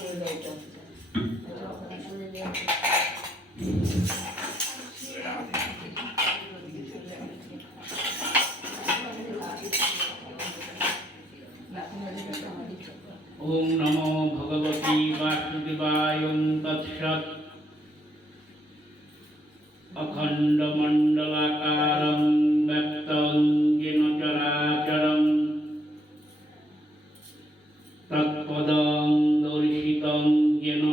ओम नमो भगवती वासुदेवाय। तत्सत्। अखंडमंडलाकारं व्याप्तं येन चराचरं तत्पदं दर्शितं येन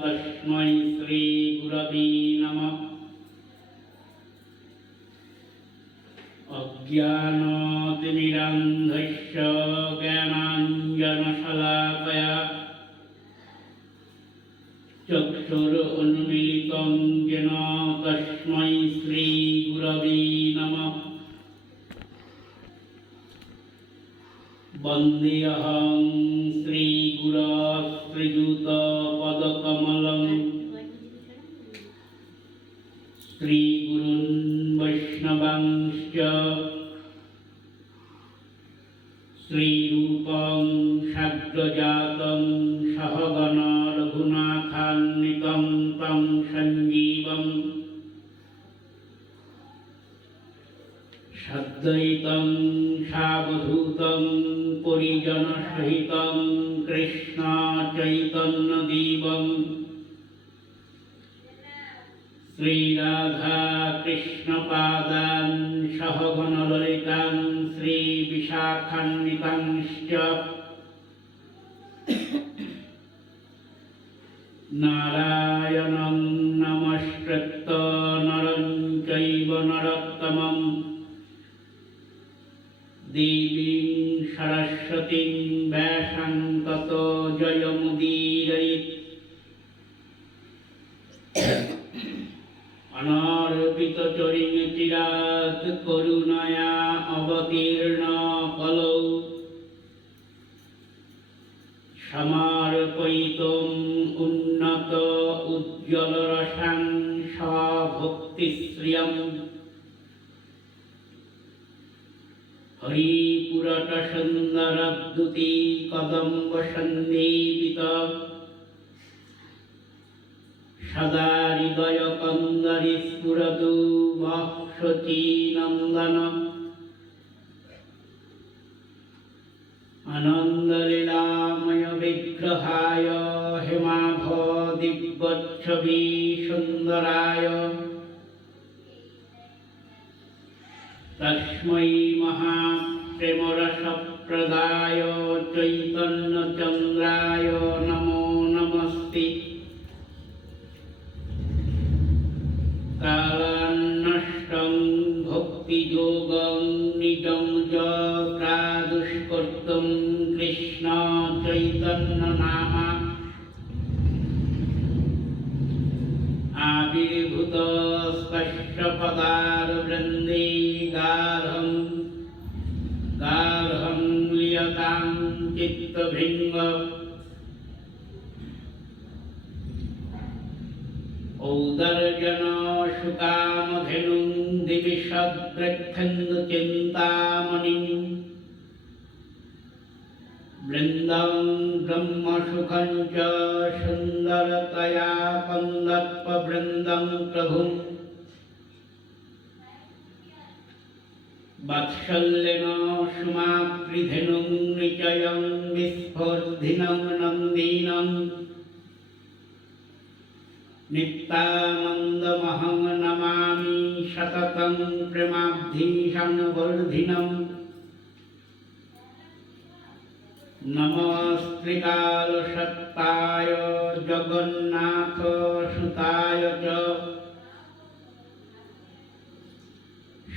तस्मै श्रीगुरवे नमः। अज्ञानतिमिरान्धस्य ज्ञानाञ्जनशलाकया चक्षुरुन्मीलितं येन तस्मै श्रीगुरवे नमः। वन्देऽहं श्रीगुरो श्रीयुतपदकमलं श्रीगुरुन् वैष्णवांश्च श्रीरूपं साग्रजातं सहगण रघुनाथान्वितं तं सञ्जीवं सद्वैतं सावधूतं परिजनसहितं कृष्ण चैतन्यदेवं श्रीराधा कृष्णपादान् सहगण ललितान् श्रीविशाखान्वितांश्च नारायणं नमस्कृत्य नरं चैव नरोत्तमं देवीं सरस्वतीं व्यासं ततो जयमुदीरयेत्। अनार्पितचरितचिरात् करुणया अवतीर्ण कलौ समर्पयितुम् उन्नत उज्ज्वलरसां भक्तिश्रियम् हरिपुरटसुन्दरद्युति कदम्बसन्देवित सदा हृदयकन्दरि स्फुरतु वक्षचिनन्दन आनन्दलीलामय विग्रहाय हेमाभ दिव्यच्छवि सुन्दराय तस्मै महाप्रेमरसप्रदाय चैतन्यचन्द्राय नमो नमस्ते। कालान्नष्टं भक्तियोगं निजं च प्रादुष्कर्तुं कृष्ण चैतन्यनामा आविर्भूत स्पष्टपदारवृन्दे गार्हं लीयतां चित्तभृङ्ग औदर्जन शुकामधेनुं दिविषद्रक्षन्दचिन्तामणिं वृन्दं ब्रह्मसुखं च सुन्दरतया कन्दर्पवृन्दं प्रभुं वात्सल्येन सुमातृधेनुं निचयं विस्फोर्धिनं नन्दीनं नित्यानन्दमहं नमामि सततं प्रेमाब्धिसंवर्धिनं। नमस्त्रिकालसत्ताय जगन्नाथसुताय च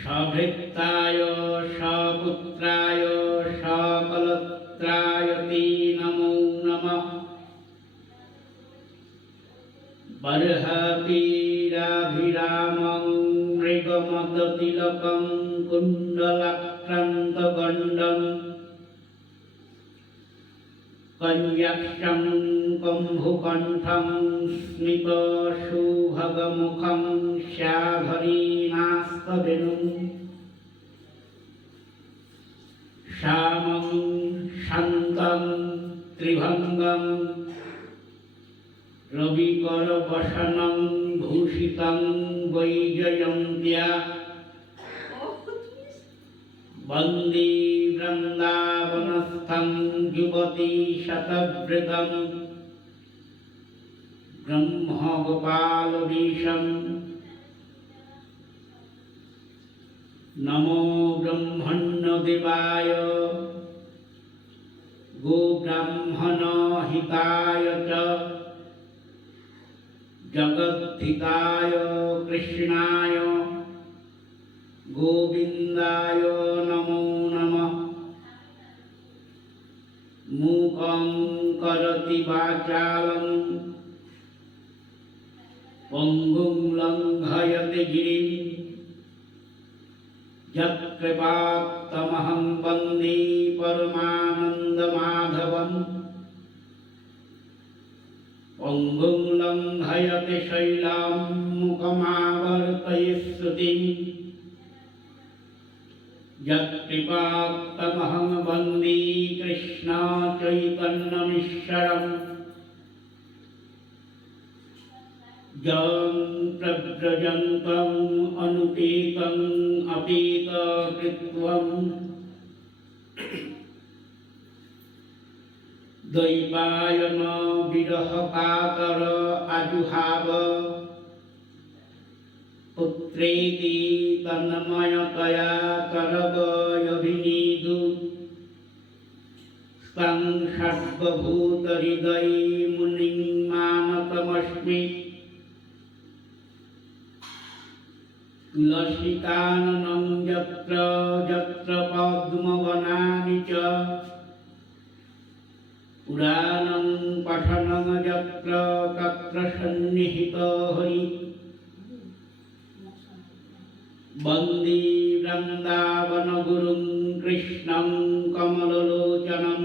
सभृत्ताय सपुत्राय सकलत्राय ते नमो नमः। बर्हपीराभिरामं मृगमदतिलकं कुण्डलाक्रान्तगण्डं कन्याक्षं कम्भुकण्ठं स्मितसुभगमुखं श्यामरीनास्तवेनुं श्यामं शान्तं त्रिभङ्गं रविकर वसनं भूषितं वैजयन्त्या वन्दे वृन्दावनस्थं युवती शतवृतं ब्रह्मगोपालवेशं नमो ब्रह्मण्यदेवाय गोब्राह्मणहिताय च जगद्धिताय कृष्णाय गोविन्दाय नमो नमः। मूकं करोति वाचालं पङ्गुं लङ्घयते गिरिं यत्कृपात्तमहं वन्दे परमानन्दमाधवम्। पङ्गुं लङ्घयते शैलं मुखमावर्तये श्रुतिं यत्कृपात्तमहं वन्दे कृष्ण चैतन्यमीश्वरम्। यं प्रव्रजन्तम् अनुपेतम् अपेतकृत्वम् दैवायन विरहकातर आजुहाव पुत्रेति तन्मयतया करवयभिनीदु तं सर्वभूतहृदये मुनिं मानतमस्मि। तुलसीकाननं यत्र यत्र पद्मवनानि च पुराणं पठनं यत्र तत्र सन्निहितो हरि। वन्दे वृन्दावनगुरुं कृष्णं कमललोचनं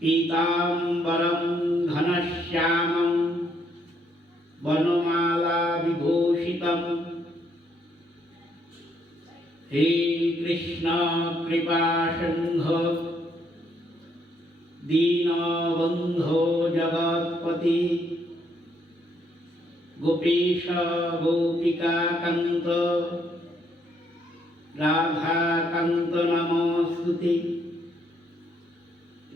पीताम्बरं घनश्यामं वनमालाविभूषितं। हे कृष्ण कृपासिन्धो दीनबन्धो जगत्पति गोपेश गोपिकाकान्त राधाकान्त नमोऽस्तुते।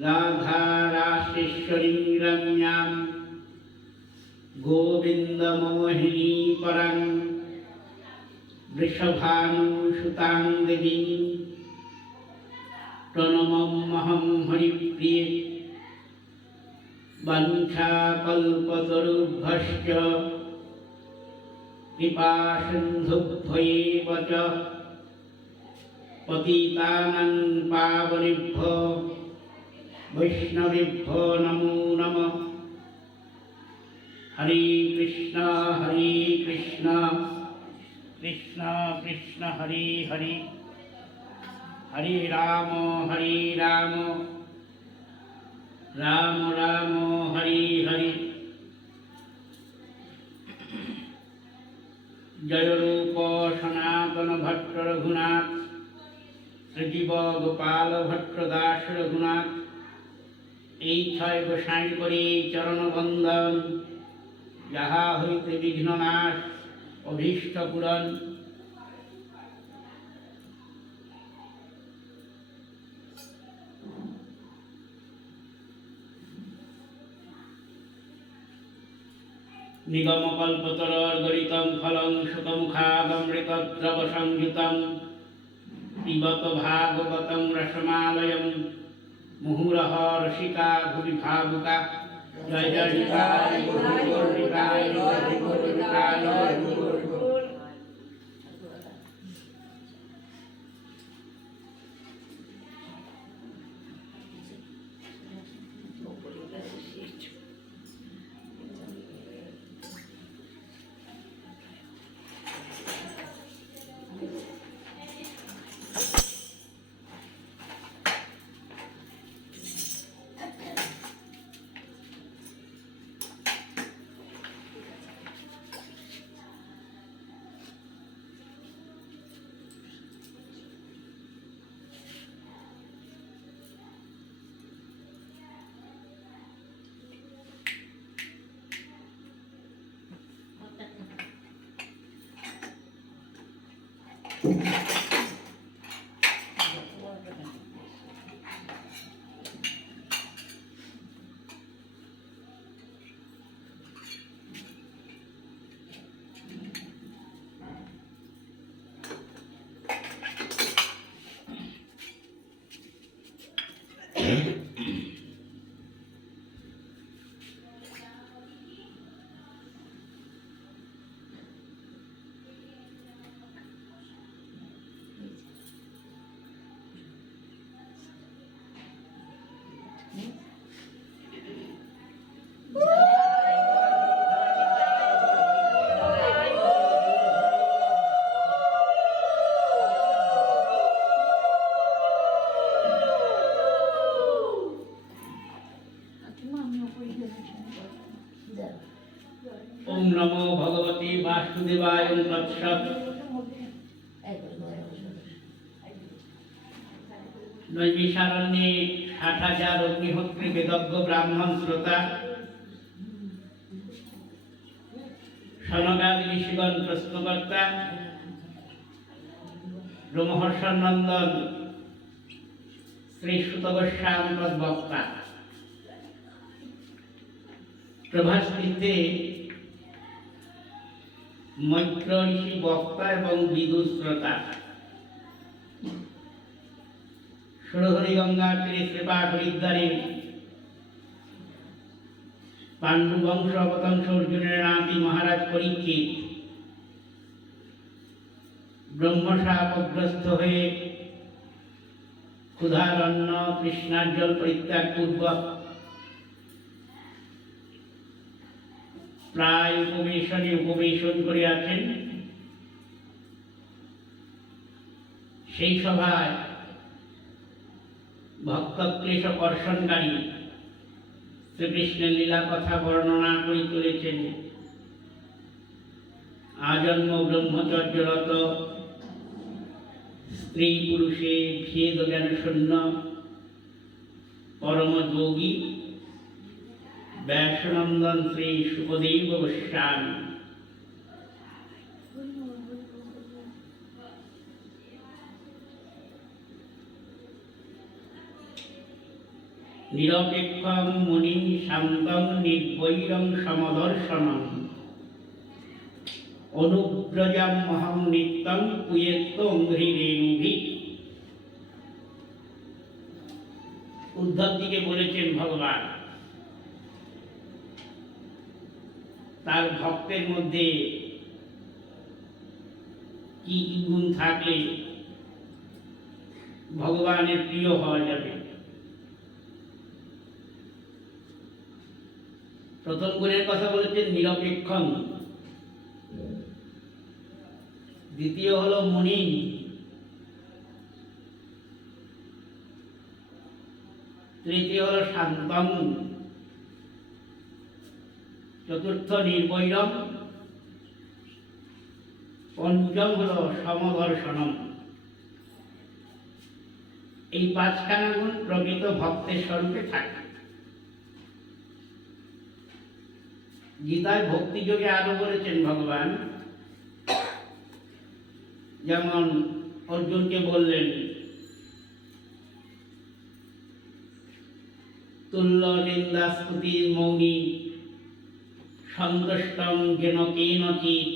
राधारासेश्वरीं रम्यां गोविन्दमोहिनी परां वृषभानुसुतां देवीं प्रणममहं हरिप्रिये। वञ्छाकल्पतरुभ्यश्च कृपासिन्धुभ्येव च पतितानां पावनेभ्यो वैष्णवेभ्यो नमो नमः। हरे कृष्ण कृष्ण कृष्ण हरे हरे हरे राम राम राम हरे हरे। जय रूप सनातन भट्ट रघुनाथ শ্রীজীব গোপাল ভট্ট দাস রঘুনাথ। এই ছয় গোসাই করি চরণ বন্দন, যাহা হইতে বিঘ্ন নাশ অভীষ্ট পূরণ। নিগমকল্পতরর্গলিतं ফলং সুতমুখাদমৃতদ্রবসংযুतं পিবত ভাগবतं রসমালয়ं মুহুরহ রসিকা ভুবি ভাবুকা। জয় জয় নিতাই গৌর নিতাই গৌর নিতাই গৌর। ओम नमो भगवते वासुदेवाय तत्सत्। नैमिषारण्ये 60,000 अग्निहोत्री वेदज्ञ ब्राह्मण श्रोता सनकादि ऋषिगण प्रश्नकर्ता ब्रह्मर्षनंदन श्री सुत गोस्वामी वक्ता प्रभास तीर्थे मैत्र ऋषि वक्ता एवं विदुर श्रोता सुरहरि गंगा तीरे कृपा हरिद्वारे पांडु वंश अवतंस अर्जुनेर नाती महाराज परीक्षित ब्रह्मशापग्रस्त हये क्षुधार अन्न तृष्णार जल परित्याग पूर्वक प्राय उपवेशन करे आছেন। সেই সভায় ভক্তক্লেশ কর্ষণকারী শ্রীকৃষ্ণের লীলা কথা বর্ণনা করে চলেছেন। আজন্ম ব্রহ্মচর্যরত স্ত্রী পুরুষে ভেদ জ্ঞান শূন্য परम योगी व्यासनंदन श्री सुखदेव गोस्वामी निरपेक्षं मुनिं शान्तं निर्वैरं समदर्शनम् अनुव्रजाम्यहं नित्यं पुयेत्तोऽङ्घ्रिरेणुभिः। उद्धव जी के बोलेছেন भगवान তার ভক্তের মধ্যে কি কি গুণ থাকলে ভগবানের প্রিয় হওয়া যাবে। প্রথম গুণের কথা বলেছেন নিরপেক্ষং, দ্বিতীয় হলো মুনি, তৃতীয় হলো শান্তম, চতুর্থ নির্বৈরম, পঞ্চম হলো সমদর্শনম। এই পাঁচখানা গুণ প্রকৃত ভক্তের স্বরূপে থাকে। গীতায় ভক্তি যোগে আরো বলেছেন ভগবান, যেমন অর্জুনকে বললেন তুল্য নিন্দা স্তুতি মৌনী সন্তুষ্টং যেন কেনচিৎ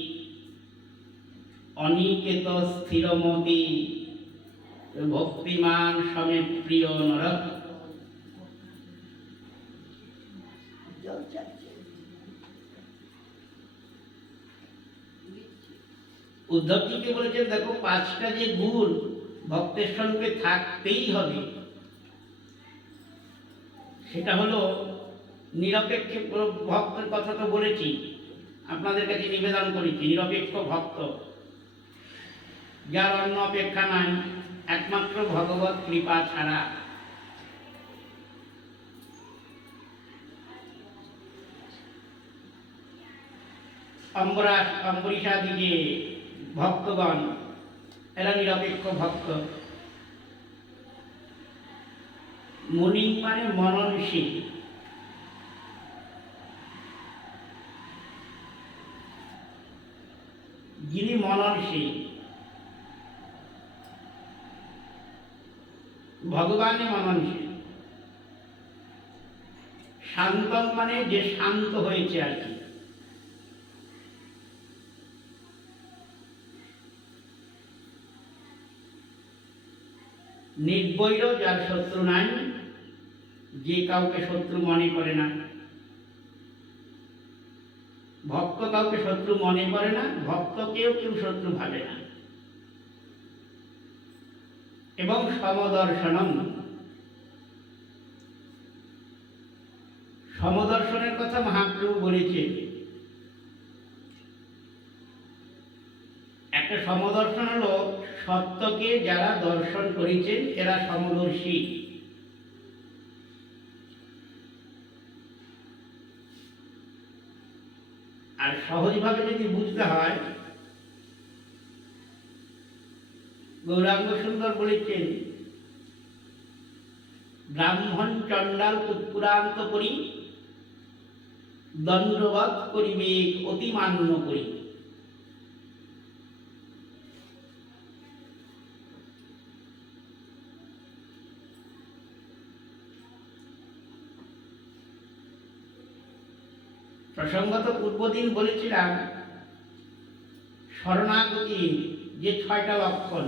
অনিকেত স্থিরমতি ভক্তিমান সমে প্রিয় নরক। উদ্ধবজিকে বলেছেন দেখো পাঁচটা যে গুণ ভক্তের সঙ্গে থাকতেই হবে, সেটা হলো নিরপেক্ষ ভক্তের কথা তো বলেছি, আপনাদের কাছে নিবেদন করেছি। নিরপেক্ষ ভক্ত যার অন্য অপেক্ষা নাই একমাত্র ভগবত কৃপা ছাড়া। অম্বরীষাদি যে ভক্তগণ এরা নিরপেক্ষ ভক্ত। মুনি মানে মননশীল, যিনি মননশীল। ভগবানে মানুষে শান্তম মানে যে শান্ত হয়েছে আর কি। নির্বৈর, যার শত্রু নাই, যে কাউকে শত্রু মনে করে না। ভক্ত কাউকে শত্রু মনে করে না, ভক্তকেও কেউ শত্রু ভাবে না। এবং সমদর্শনম, সমদর্শনের কথা মহাপ্রভু বলেছে। একটা সমদর্শন হলো সত্যকে যারা দর্শন করেছেন এরা সমদর্শী। আর সহজভাবে যদি বুঝতে হয়, গৌরাঙ্গ সুন্দর বলেছেন, ব্রাহ্মণ চণ্ডাল কুৎপুরান্ত করি, দণ্ডবৎ করিবে অতিমান্য করি। প্রসঙ্গত পূর্বদিন বলেছিলাম শরণাগতি যে 6টা লক্ষণ,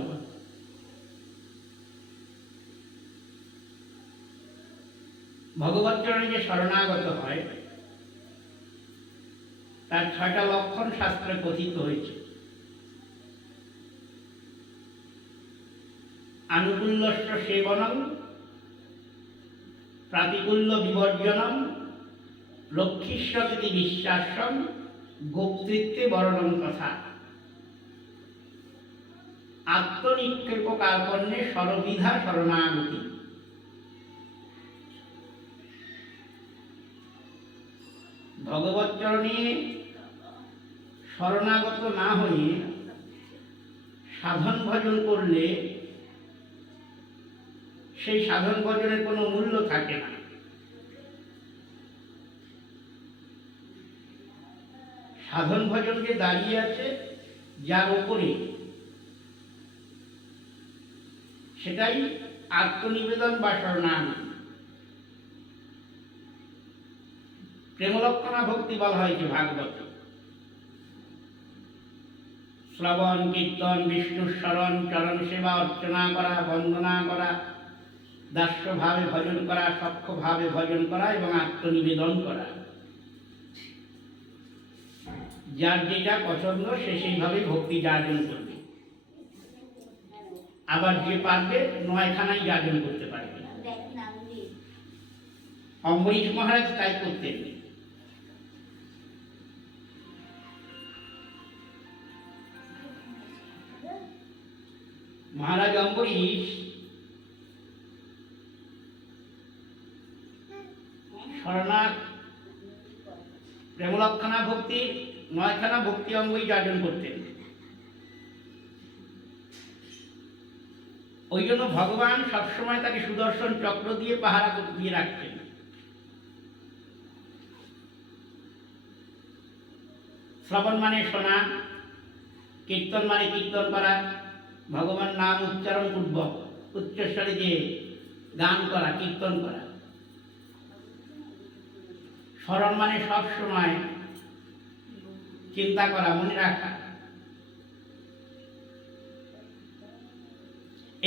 ভগবৎ চরণে যে শরণাগত হয় তার 6টা লক্ষণ শাস্ত্রে কথিত হয়েছে। আনুকূল্যস্য সেবনং, প্রাতিকূল্য বিবর্জনম, লক্ষ্মীস্বতি বিশ্বাসম, গোপ্তৃত্বে বরণম তথা। আত্মনিক্ষেপ কার্পণ্যে সর্ববিধা শরণাগতি। ভগবৎ চরণে শরণাগত না হয়ে সাধন ভজন করলে সেই সাধন ভজনের কোনো মূল্য থাকে না। সাধন ভজন যে দাঁড়িয়ে আছে যার উপরে, সেটাই আত্মনিবেদন বা শরণাগতি। প্রেমলক্ষণা ভক্তি বলা হয়েছে ভাগবত। শ্রবণ, কীর্তন, বিষ্ণু স্মরণ, চরণ সেবা, অর্চনা করা, বন্দনা করা, দাস্যভাবে ভজন করা, সখ্যভাবে ভজন করা এবং আত্মনিবেদন করা। যার যেটা পছন্দ সে সেইভাবে ভক্তি যাজন করবে। আবার যে পারবে 9খানাই যাজন করতে পারবে। অম্বরীশ মহারাজ তাই করতেন। মহারাজ অম্বরীশ প্রেমলক্ষণা ভক্তির 9খানা ভক্তি অঙ্গই যাজন করতেন। ওই জন্য ভগবান সবসময় তাকে সুদর্শন চক্র দিয়ে পাহারা দিয়ে রাখতেন। শ্রবণ মানে শোনা, কীর্তন মানে কীর্তন করা, ভগবান নাম উচ্চারণ পূর্বক উচ্চস্বরে যে গান করা, কীর্তন করা। স্মরণ মানে সব সময় চিন্তা করা, মনে রাখা।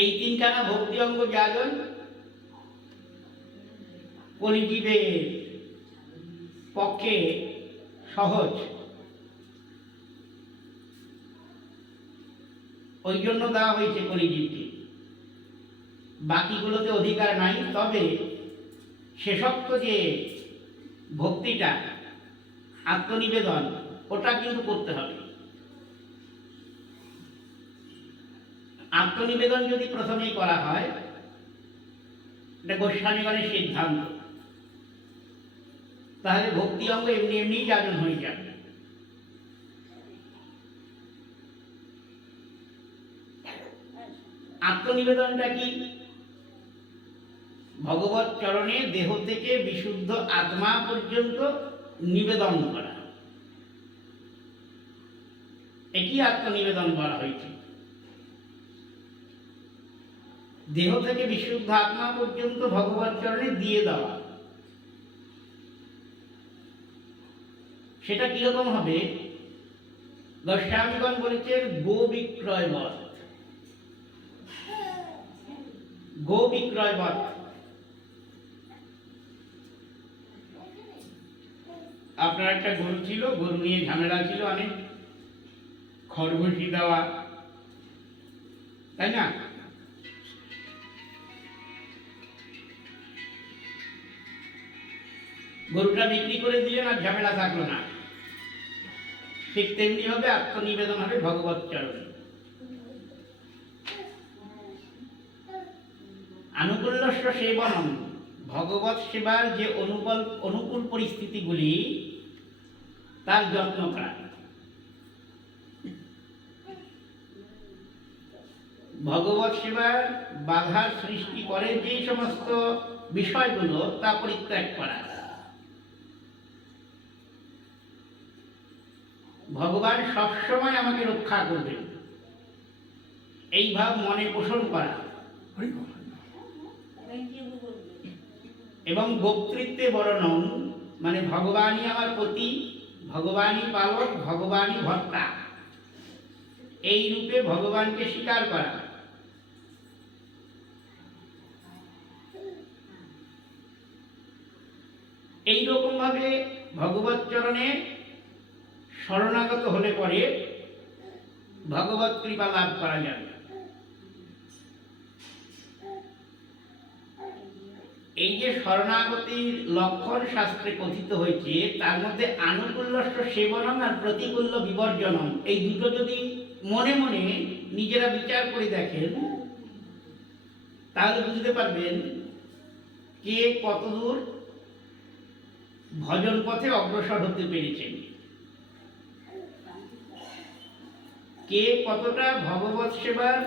এই 3খানা ভক্তি অঙ্গ যাজন কলিজীবের পক্ষে সহজ। ওই জন্য দেওয়া হয়েছে কলিজীবকে, বাকিগুলোতে অধিকার নাই। তবে শেষোক্ত যে ভক্তিটা আত্মনিবেদন, ওটা কিন্তু করতে হবে। আত্মনিবেদন যদি প্রথমেই করা হয়, এটা গোস্বামীগণের সিদ্ধান্ত, তাহলে ভক্তি অঙ্গ এমনি এমনিই যাজন হয়ে যাবে। আত্মনিবেদনটা কি? ভগবৎ চরণে দেহ থেকে বিশুদ্ধ আত্মা পর্যন্ত নিবেদন করা, একই আত্মনিবেদন করা হয়েছে। দেহ থেকে বিশুদ্ধ আত্মা পর্যন্ত ভগবত চরণে দিয়ে দেওয়া। সেটা কিরকম হবে? গোস্বামীগণ বলেছেন গো বিক্রয়বৎ। গো বিক্রয়বৎ। আপনার একটা গরু ছিল, গরু নিয়ে ঝামেলা ছিল অনেক, খরগোশি দেওয়া, তাই না? গরুটা বিক্রি করে দিলেন আর ঝামেলা থাকলো না। ঠিক তেমনি হবে আত্মনিবেদন হবে ভগবত চরণে। আনুকূল্যস্য সেবনম, ভগবত সেবার যে অনুকূল পরিস্থিতিগুলি তার যত্ন করা। ভগবত সেবার বাধার সৃষ্টি করে যে সমস্ত বিষয়গুলো তা পরিত্যাগ করা। ভগবান সবসময় আমাকে রক্ষা করবেন এই ভাব মনে পোষণ করা এবং ভোক্তৃত্বে বর্ণন, মানে ভগবানই আমার পতি, ভগবানই পালক, ভগবানই ভর্তা, এই রূপে ভগবানকে স্বীকার করা। এই রকম ভাবে ভগবত চরণে শরণাগত হলে পরে ভগবত কৃপা লাভ করা যাবে। এই যে শরণাগতির লক্ষণ শাস্ত্রে কথিত হয়েছে, তার মধ্যে আনুকূল্যস্য সেবনম আর প্রতিকূল্য বিবর্জনম, এই দুটো যদি মনে মনে নিজেরা বিচার করে দেখেন তাহলে বুঝতে পারবেন কে কতদূর ভজন পথে অগ্রসর হতে পেরেছেন, কে কতটা ভগবত সেবার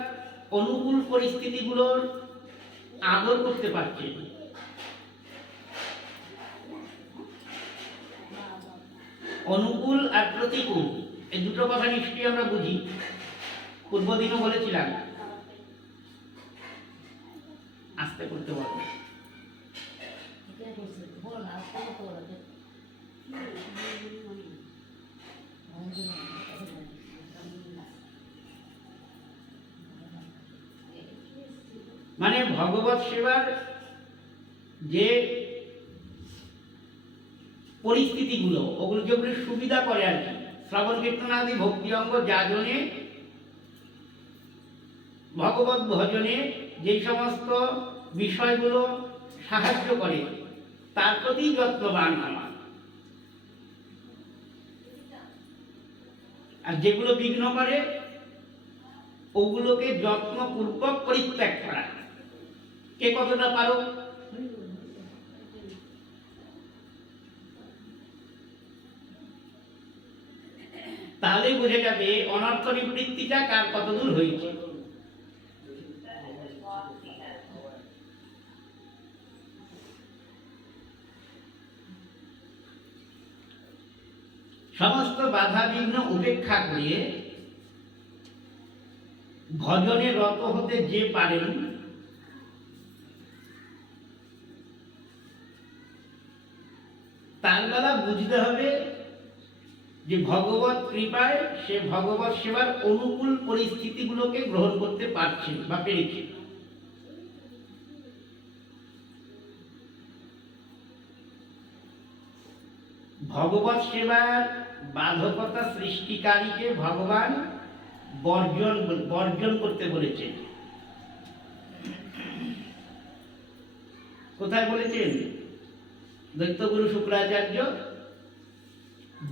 অনুকূল পরিস্থিতিগুলোর আদর করতে পারছেন। অনুকূল আর প্রতিকূল এই দুটো কথা নিশ্চয়ই আমরা বুঝি, পূর্বদিনও বলেছিলাম। আস্তে করতে বলবো। মানে ভগবত সেবার যে পরিস্থিতিগুলো, ওগুলো যেগুলো সুবিধা করে আর কি, শ্রবণ কীর্তনাদি ভক্তি অঙ্গ যাজনে, ভগবত ভজনে যে সমস্ত বিষয়গুলো সাহায্য করে তার প্রতি যত্নবান হওয়া, আর যেগুলো বিঘ্ন করে ওগুলোকে যত্নপূর্বক পরিত্যাগ করা। কে কতটা পারো? তাহলেই বোঝা যাবে অনর্থ নিবৃত্তিটা কার কতদূর হয়েছে। সমস্ত বাধা বিঘ্ন উপেক্ষা করে ভজনে রত হতে যে পারেন তার দ্বারা বুঝতে হবে যে ভগবত কৃপায় সে ভগবত সেবার অনুকূল পরিস্থিতিগুলোকে গ্রহণ করতে পারছে বা পেরেছে। ভগবত সেবার বাধকতা সৃষ্টিকারীকে ভগবান বর্জন করতে বলেছেন। কোথায় বলেছেন? দৈত্যগুরু শুক্রাচার্য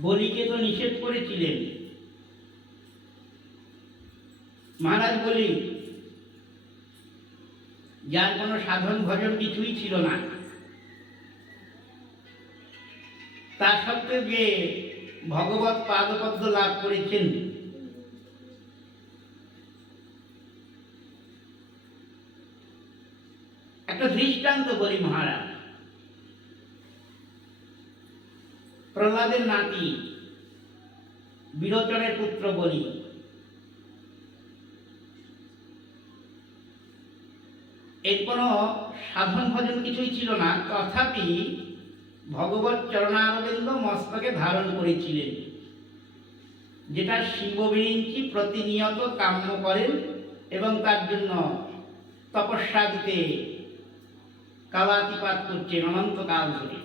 বলিকে তো নিষেধ করেছিলেন। মহারাজ বলি যার কোনো সাধন ভজন কিছুই ছিল না, তা সত্ত্বেও যে ভগবত পাদপদ্ম লাভ করেছেন, একটা দৃষ্টান্ত বলি মহারাজ। প্রহ্লাদের নাতি বিরোচনের পুত্র বলি এর কোনো সাধন ভজন কিছুই ছিল না, তথাপি ভগবত চরণারবিন্দ মস্তকে ধারণ করেছিলেন, যেটা শিববিরিঞ্চি প্রতিনিয়ত কাম্য করেন এবং তার জন্য তপস্যা দিতে কালাতিপাত করছেন অনন্তকাল ধরে।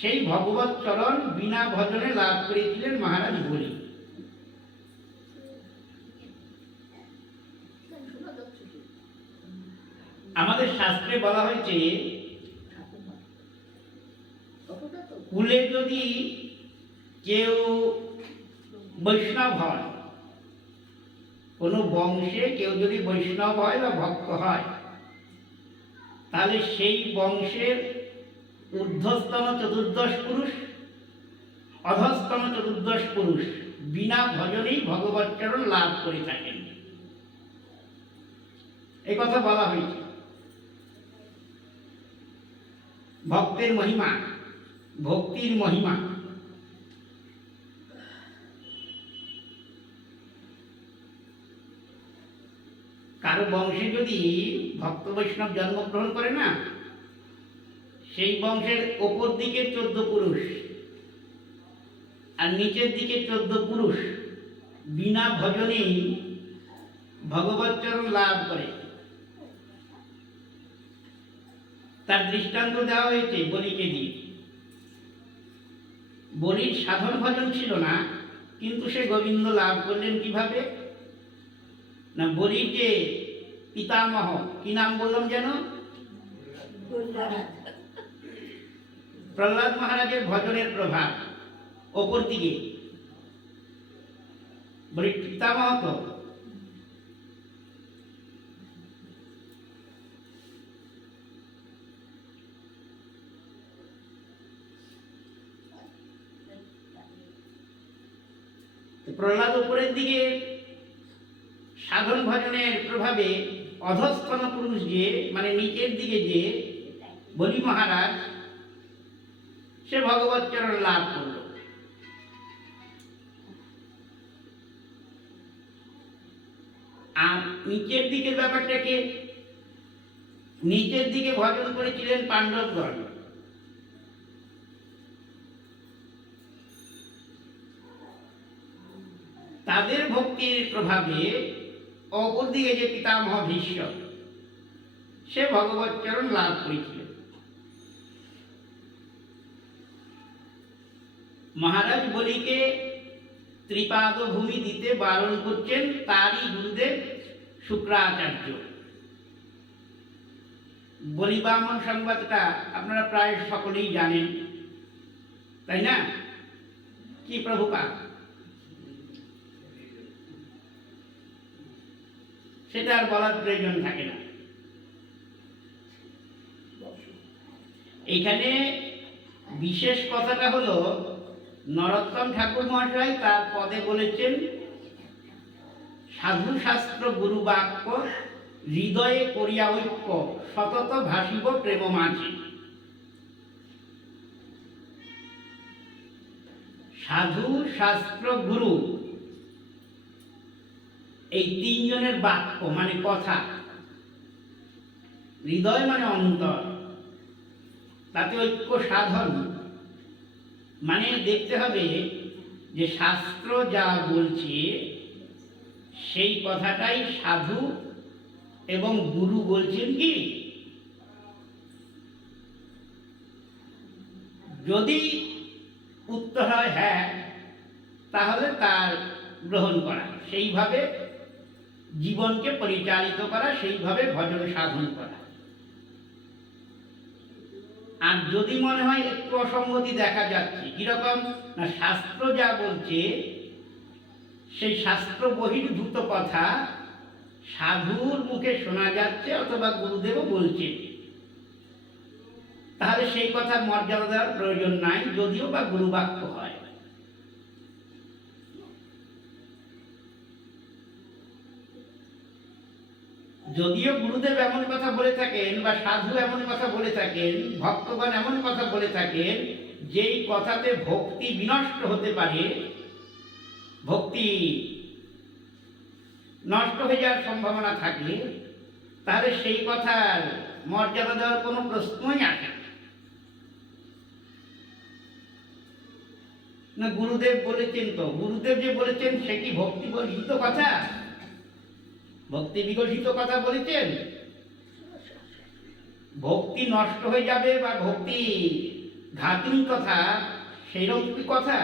সেই ভগবত চরণ বিনা ভজনে লাভ করেছিলেন মহারাজ বলি। আমাদের শাস্ত্রে বলা হয়েছে, কুলে যদি কেউ বৈষ্ণব হয়, কোনো বংশে কেউ যদি বৈষ্ণব হয় বা ভক্ত হয়, তাহলে সেই বংশের ঊর্ধ্বস্তম চতুর্দশ পুরুষ, অধস্তম চতুর্দশ পুরুষ বিনা ভজনেই ভগবৎচরণ লাভ করে থাকেন। এই কথা বলা হয়েছে। ভক্তের মহিমা, ভক্তির মহিমা। কারো বংশে যদি ভক্ত বৈষ্ণব জন্মগ্রহণ করে না, সেই বংশের ওপর দিকে 14 পুরুষ আর নিচের দিকে 14 পুরুষ বিনা ভজনেই ভগবৎচরণ লাভ করে। তার দৃষ্টান্ত দেওয়া হয়েছে বলিকে দিয়ে। বলির সাধন ভজন ছিল না, কিন্তু সে গোবিন্দ লাভ করলেন কিভাবে না, বলির যে পিতামহ, কি নাম বললাম যেন, প্রহ্লাদ মহারাজের ভজনের প্রভাব ওপর দিকে। বলির পিতামহ তো প্রহ্লাদ উপরের দিকে সাধন ভজনের প্রভাবে অধস্তন পুরুষ যে, মানে নিচের দিকে যে বলি মহারাজ, সে ভগবৎচরণ লাভ করল। আর নিচের দিকের ব্যাপারটাকে, নিচের দিকে ভজন করেছিলেন পাণ্ডবগণ। তাদের ভক্তির প্রভাবে অপর দিকে যে পিতামহ ভীষ্ম, সে ভগবৎচরণ লাভ করেছিল। মহারাজ বলিকে ত্রিপাদ ভূমি দিতে বারণ করছেন তারই গুরুদেব শুক্রাচার্য। বলি বামন সংবাদটা আপনারা প্রায় সকলেই জানেন, তাই না? কি প্রভুপাদ, সেটা আর বলার প্রয়োজন থাকে না। এখানে বিশেষ কথাটা হলো, নরোত্তম ঠাকুর মহাশয় তার পদে বলেছেন, সাধু শাস্ত্র গুরু বাক্য হৃদয়ে করিয়া ঐক্য সতত ভাসিব প্রেম মাঝে। সাধু শাস্ত্র গুরু এই তিনজনের বাক্য মানে কথা, হৃদয় মানে অন্তর, তাতে ঐক্য সাধন মানে দেখতে হবে যে শাস্ত্র যা বলছে সেই কথাটাই সাধু এবং গুরু বলছেন কি। যদি উত্তর হয় হ্যাঁ, তাহলে তার গ্রহণ করা, সেইভাবে জীবনকে পরিচালিত করা, সেইভাবে ভজন সাধন করা। আর যদি মনে হয় একটু অসঙ্গতি দেখা যাচ্ছে, কিরকম না, শাস্ত্র যা বলছে সেই শাস্ত্র বহির্ভূত কথা সাধুর মুখে শোনা যাচ্ছে অথবা গুরুদেবও বলছে, তাহলে সেই কথার মর্যাদা দেওয়ার প্রয়োজন নাই, যদিও বা গুরুবাক্য হয়। যদিও গুরুদেব এমন কথা বলে থাকেন বা সাধু এমন কথা বলে থাকেন, ভক্তগণ এমন কথা বলে থাকেন, যেই কথাতে ভক্তি বিনষ্ট হতে পারে, ভক্তি নষ্ট হয়ে যাওয়ার সম্ভাবনা থাকে, তাহলে সেই কথার মর্যাদা দেওয়ার কোনো প্রশ্নই আসে না। গুরুদেব বলেছেন, তো গুরুদেব যে বলেছেন সে কি ভক্তি বর্জিত কথা, ভক্তি বিকশিত কথা বলেছেন? ভক্তি নষ্ট হয়ে যাবে বা ভক্তি ঘাতনী কথা, সেইরকম কি কথা?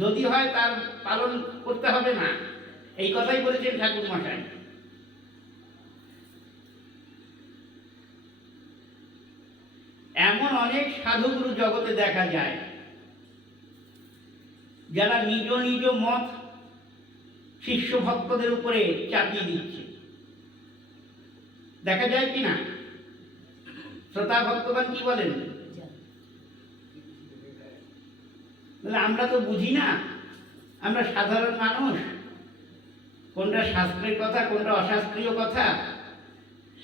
যদি হয় তার পালন করতে হবে না, এই কথাই বলেছেন ঠাকুর মশাই। এমন অনেক সাধুগুরু জগতে দেখা যায় যারা নিজ নিজ মত শিষ্য ভক্তদের উপরে চাপিয়ে দিচ্ছে, দেখা যায় কিনা? শ্রোতা ভক্তগণ কি বলেন? আমরা তো বুঝি না, আমরা সাধারণ মানুষ, কোনটা শাস্ত্রের কথা কোনটা অশাস্ত্রীয় কথা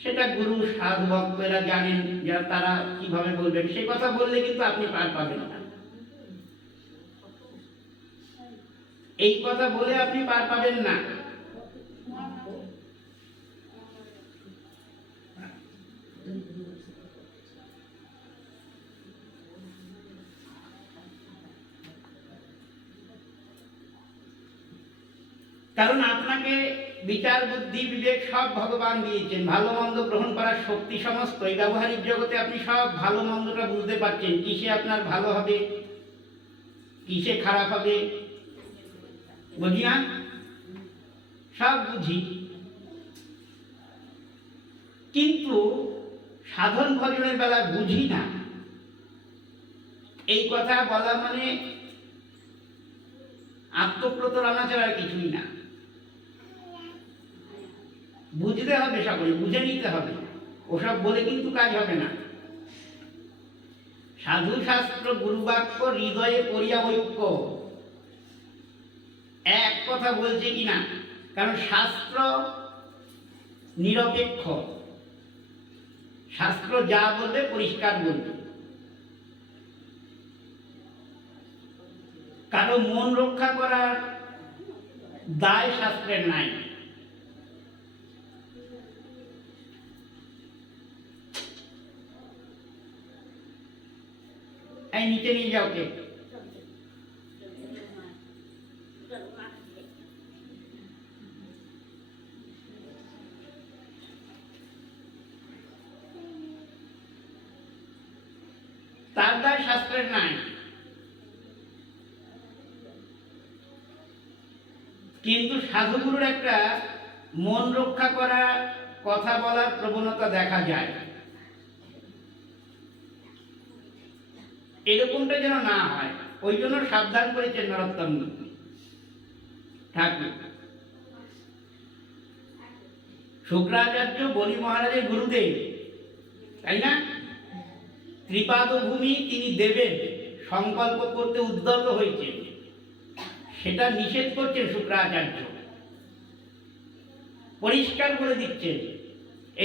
সেটা গুরু সাধু ভক্তরা জানেন, যারা তারা কিভাবে বলবেন। সে কথা বললে কিন্তু আপনি পার পাবেন না, এই কথা বলে আপনি পার পাবেন না। কারণ আপনাকে বিচার বুদ্ধি বিবেক সব ভগবান দিয়েছেন, ভালো মন্দ গ্রহণ করার শক্তি সমস্ত। এই ব্যবহারিক জগতে আপনি সব ভালো মন্দটা বুঝতে পারছেন, কিসে আপনার ভালো হবে কিসে খারাপ হবে বুঝি না? সব বুঝি, কিন্তু সাধন ভজনের বেলা বুঝি না। এই কথা বলা মানে আত্মপ্রতারণা ছাড়া কিছুই না। বুঝতে হবে, সকলে বুঝে নিতে হবে, ওসব বলে কিন্তু কাজ হবে না। সাধু শাস্ত্র গুরুবাক্য হৃদয়ে পড়িয়া ঐক্য, এক কথা বলছে কিনা? কারণ শাস্ত্র নিরপেক্ষ, শাস্ত্র যা বলবে পরিষ্কার বলবে, কারো মন রক্ষা করার দায় শাস্ত্রের নাই। এই নিচে নিয়ে যাও কে? তার দায় শাস্ত্রের নাই, কিন্তু সাধুগুরুর একটা মন রক্ষা করা কথা বলার প্রবণতা দেখা যায়। এরকমটা যেন না হয়, ওই জন্য সাবধান করেছেন নরোত্তম ঠাকুর। শুক্রাচার্য বলি মহারাজের গুরুদেব, তাই না? ত্রিপাদ ভূমি তিনি দেবেন, সংকল্প করতে উদ্যত হয়েছে, সেটা নিষেধ করছেন শুক্রাচার্য, পরিষ্কার করে দিচ্ছেন,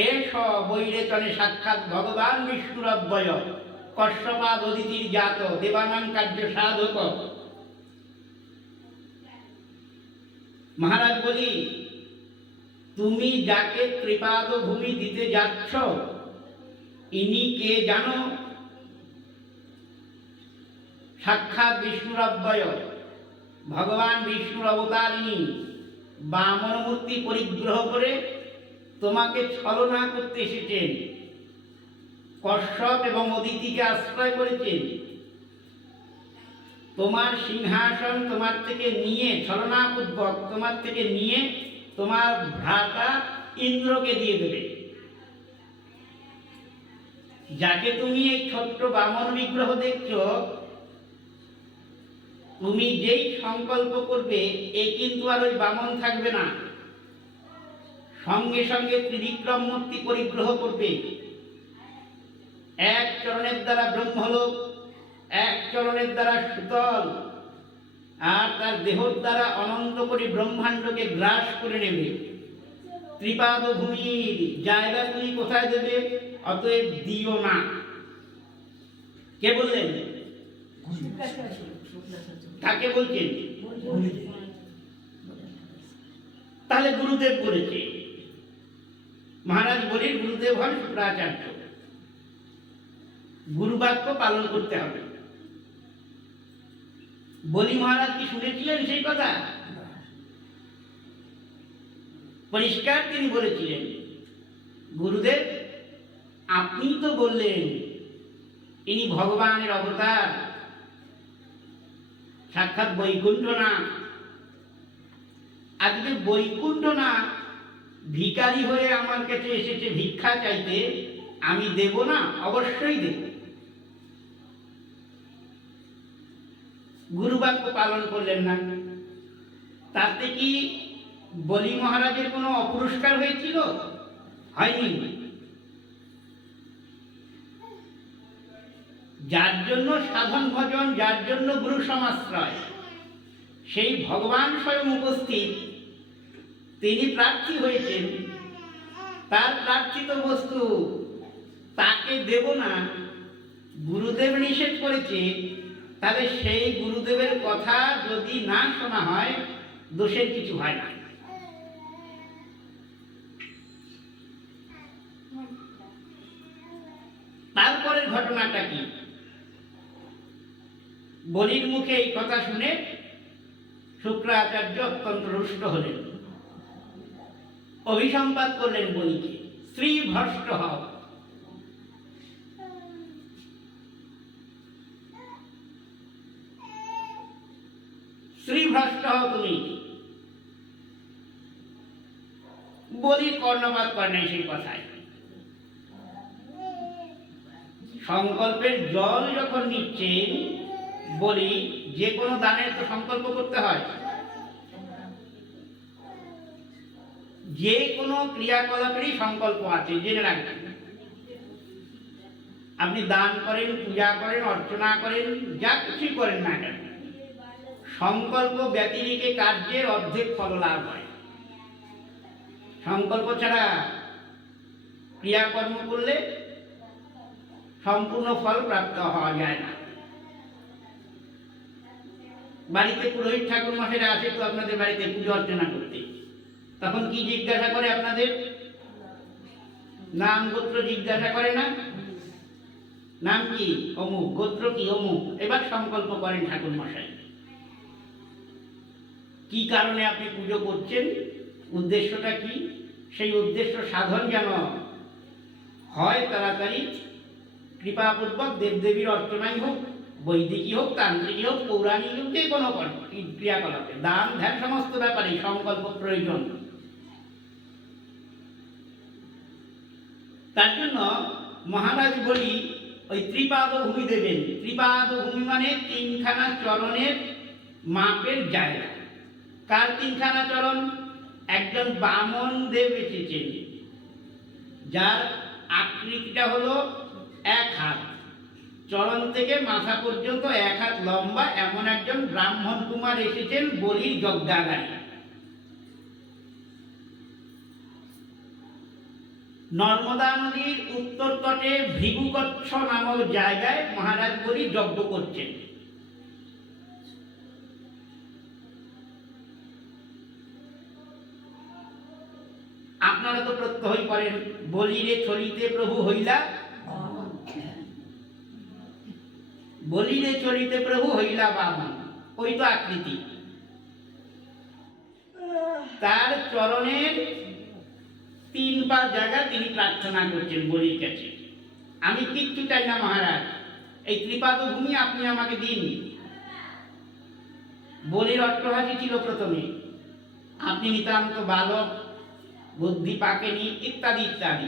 এস বৈরেচনে সাক্ষাৎ ভগবান বিষ্ণুর অব্যয় কশ্যপাদ অদিতির জাত দেবানাং কার্য সাধক। মহারাজ বলি, তুমি যাকে ত্রিপাদ ভূমি দিতে যাচ্ছ ইনি কে জানো? সাক্ষাৎ বিষ্ণুর অব্যয়, ভগবান বিষ্ণুর অবতারিণী, বামন মূর্তি পরিগ্রহ করে তোমাকে ছলনা করতে এসেছেন, কশ্যপ এবং অদিতিকে আশ্রয় করেছেন, তোমার সিংহাসন তোমার থেকে নিয়ে, ছলনাপূর্বক তোমার থেকে নিয়ে তোমার ভ্রাতা ইন্দ্রকে দিয়ে দেবে। যাকে তুমি এই ছোট্ট বামন বিগ্রহ দেখছো, তুমি যেই সংকল্প করবে এ কিন্তু আর ওই বামন থাকবে না, সঙ্গে সঙ্গে ত্রিবিক্রম মূর্তি পরিগ্রহ করবে। এক চরণের দ্বারা ব্রহ্মলোক, এক চরণের দ্বারা সুতল, আর তার দেহর দ্বারা অনন্ত কোটি ব্রহ্মাণ্ডকে গ্রাস করে নেবে। ত্রিপাদ ভূমির জায়গা তুমি কোথায় দেবে? অতএব দিও না। কে বললেন? তাকে বলছেন। তাহলে গুরুদেব বলেছে, মহারাজ বলির গুরুদেব হন শুক্রাচার্য, গুরুবাক্য পালন করতে হবে। বলি মহারাজ কি শুনেছিলেন সেই কথা? পরিষ্কার তিনি বলেছিলেন, গুরুদেব আপনি তো বললেন ইনি ভগবানের অবতার, সাক্ষাৎ বৈকুণ্ঠনাথ। আজকে বৈকুণ্ঠনাথ ভিখারি হয়ে আমার কাছে এসেছে ভিক্ষা চাইতে, আমি দেব না? অবশ্যই দেব। গুরুবাক্য পালন করলেন না, তাতে কি বলি মহারাজের কোনো অপুরস্কার হয়েছিল? হয়নি। যার জন্য সাধন ভজন, যার জন্য গুরু সমাশ্রয়, সেই ভগবান স্বয়ং উপস্থিত, তিনি প্রার্থী হয়েছেন, তার প্রার্থিত বস্তু তাকে দেব না, গুরুদেব নিষেধ করেছে, তাহলে সেই গুরুদেবের কথা যদি না শোনা হয়, দোষের কিছু হয় না। তারপরের ঘটনাটা কি? বলির মুখে এই কথা শুনে শুক্রাচার্য অত্যন্ত রুষ্ট হলেন, অভিসম্পাদ করলেন বলিকে, স্ত্রী ভ্রষ্ট হও। স্ত্রী ভ্রষ্ট হও তুমি। বলি কর্ণপাত করে নাই সেই কথায়। সংকল্পের জল যখন নিচ্ছেন, বলি যে কোনো দানের তো সংকল্প করতে হয়, যে কোনো ক্রিয়াকলাপেরই সংকল্প আছে, জেনে রাখবেন। আপনি দান করেন, পূজা করেন, অর্চনা করেন, যা কিছুই করেন না কেন, সংকল্প ব্যতিরেকে কার্যের অর্ধেক ফল লাভ হয়। সংকল্প ছাড়া ক্রিয়াকর্ম করলে সম্পূর্ণ ফল প্রাপ্ত হওয়া যায় না। বাড়িতে পুরোহিত ঠাকুর মশাইরা আসে তো আপনাদের বাড়িতে পুজো অর্চনা করতে, তখন কি জিজ্ঞাসা করে? আপনাদের নাম গোত্র জিজ্ঞাসা করে না? নাম কি? অমুক। গোত্র কি? অমুক। এবার সংকল্প করেন ঠাকুর মশাই, কি কারণে আপনি পুজো করছেন, উদ্দেশ্যটা কি, সেই উদ্দেশ্য সাধন যেন হয় তাড়াতাড়ি। কৃপাপূর্বক দেবদেবীর অর্চনাই হোক, বৈদিকই হোক, তান্ত্রিকই হোক, পৌরাণিক হোক, যে কোনো ক্রিয়াকলাপে, দান ধ্যান সমস্ত ব্যাপারে সংকল্প প্রয়োজন। তার জন্য মহারাজ বলি ওই ত্রিপাদ ভূমি দেবেন। ত্রিপাদ ভূমি মানে তিনখানা চরণের মাপের জায়গা। কার তিনখানা চরণ? একজন বামন দেব এসেছেন, যার আকৃতিটা হলো 1 হাত, চরণ থেকে মাথা পর্যন্ত 1 হাত লম্বা, এমন একজন ব্রাহ্মণ কুমার এসেছেন বলির যজ্ঞাগারে। নর্মদা নদীর উত্তর তটে ভৃগুকচ্ছ নামক জায়গায় মহারাজ বলি যজ্ঞ করছেন। আপনারা তো প্রত্যয় করেন, বলিরে চলিতে প্রভু হইলা, বলিরে চলিতে প্রভু হইলা বামন, ওই তো আকৃতি। তার চরণের 3 পা জায়গা তিনি প্রার্থনা করছেন বলির কাছে, আমি কিচ্ছু চাই না মহারাজ, এই ত্রিপাদ ভূমি আপনি আমাকে দিন। বলির অট্টহাসি ছিল প্রথমে, আপনি নিতান্ত বালক, বুদ্ধি পাকেনি, ইত্যাদি ইত্যাদি।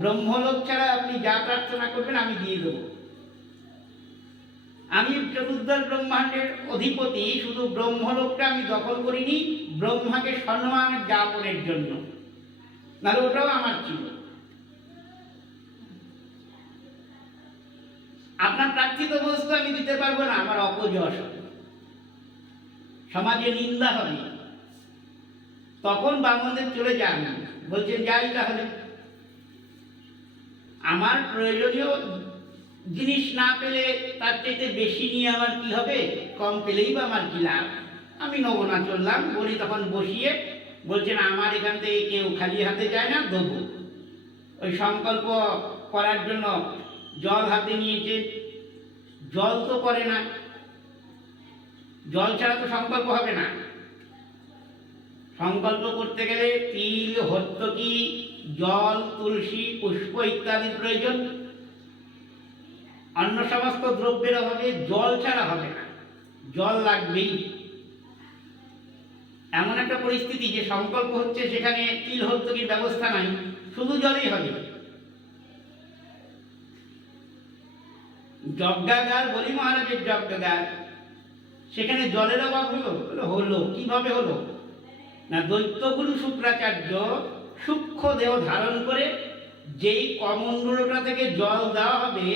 ব্রহ্মলোক ছাড়া আপনি যা প্রার্থনা করবেন আমি দিয়ে দেব। আমি চতুর্দশ ব্রহ্মাণ্ডের অধিপতি, শুধু ব্রহ্মলোকটা আমি দখল করিনি ব্রহ্মাকে সম্মান জ্ঞাপনের জন্য, নাহলে ওটাও আমার ছিল। আপনার প্রার্থিত বস্তু আমি দিতে পারবো না, আমার অপযশ, সমাজে নিন্দা হবে। তখন বামনদেব চলে যান, বলছেন যাই তাহলে, আমার প্রয়োজনীয় জিনিস না পেলে তার চাইতে বেশি নিয়ে আমার কি হবে, কম পেলেই বা আমার কি লাভ, আমি নেব না, চললাম। বলি তখন বসিয়ে বলছেন আমার এখান থেকে কেউ খালি হাতে যায় না, দেবো। ওই সংকল্প করার জন্য জল হাতে নিয়েছে, জল তো করে না, জল ছাড়া তো সংকল্প হবে না। সংকল্প করতে গেলে তিল, হর্তকি, জল, তুলসী, পুষ্প ইত্যাদির প্রয়োজন। অন্য সমস্ত দ্রব্যের অভাবে জল ছাড়া হবে না, জল লাগবেই। এমন একটা পরিস্থিতি যে সংকল্প হচ্ছে, সেখানে তিল হর্তকির ব্যবস্থা নাই, শুধু জলেই হবে। যজ্ঞাগার, বলি মহারাজের যজ্ঞাগার, সেখানে জলের অভাব হলো কিভাবে হলো না, দৈত্যগুরু শুক্রাচার্য সূক্ষ্ম দেহ ধারণ করে যেই কমণ্ডলটা থেকে জল দেওয়া হবে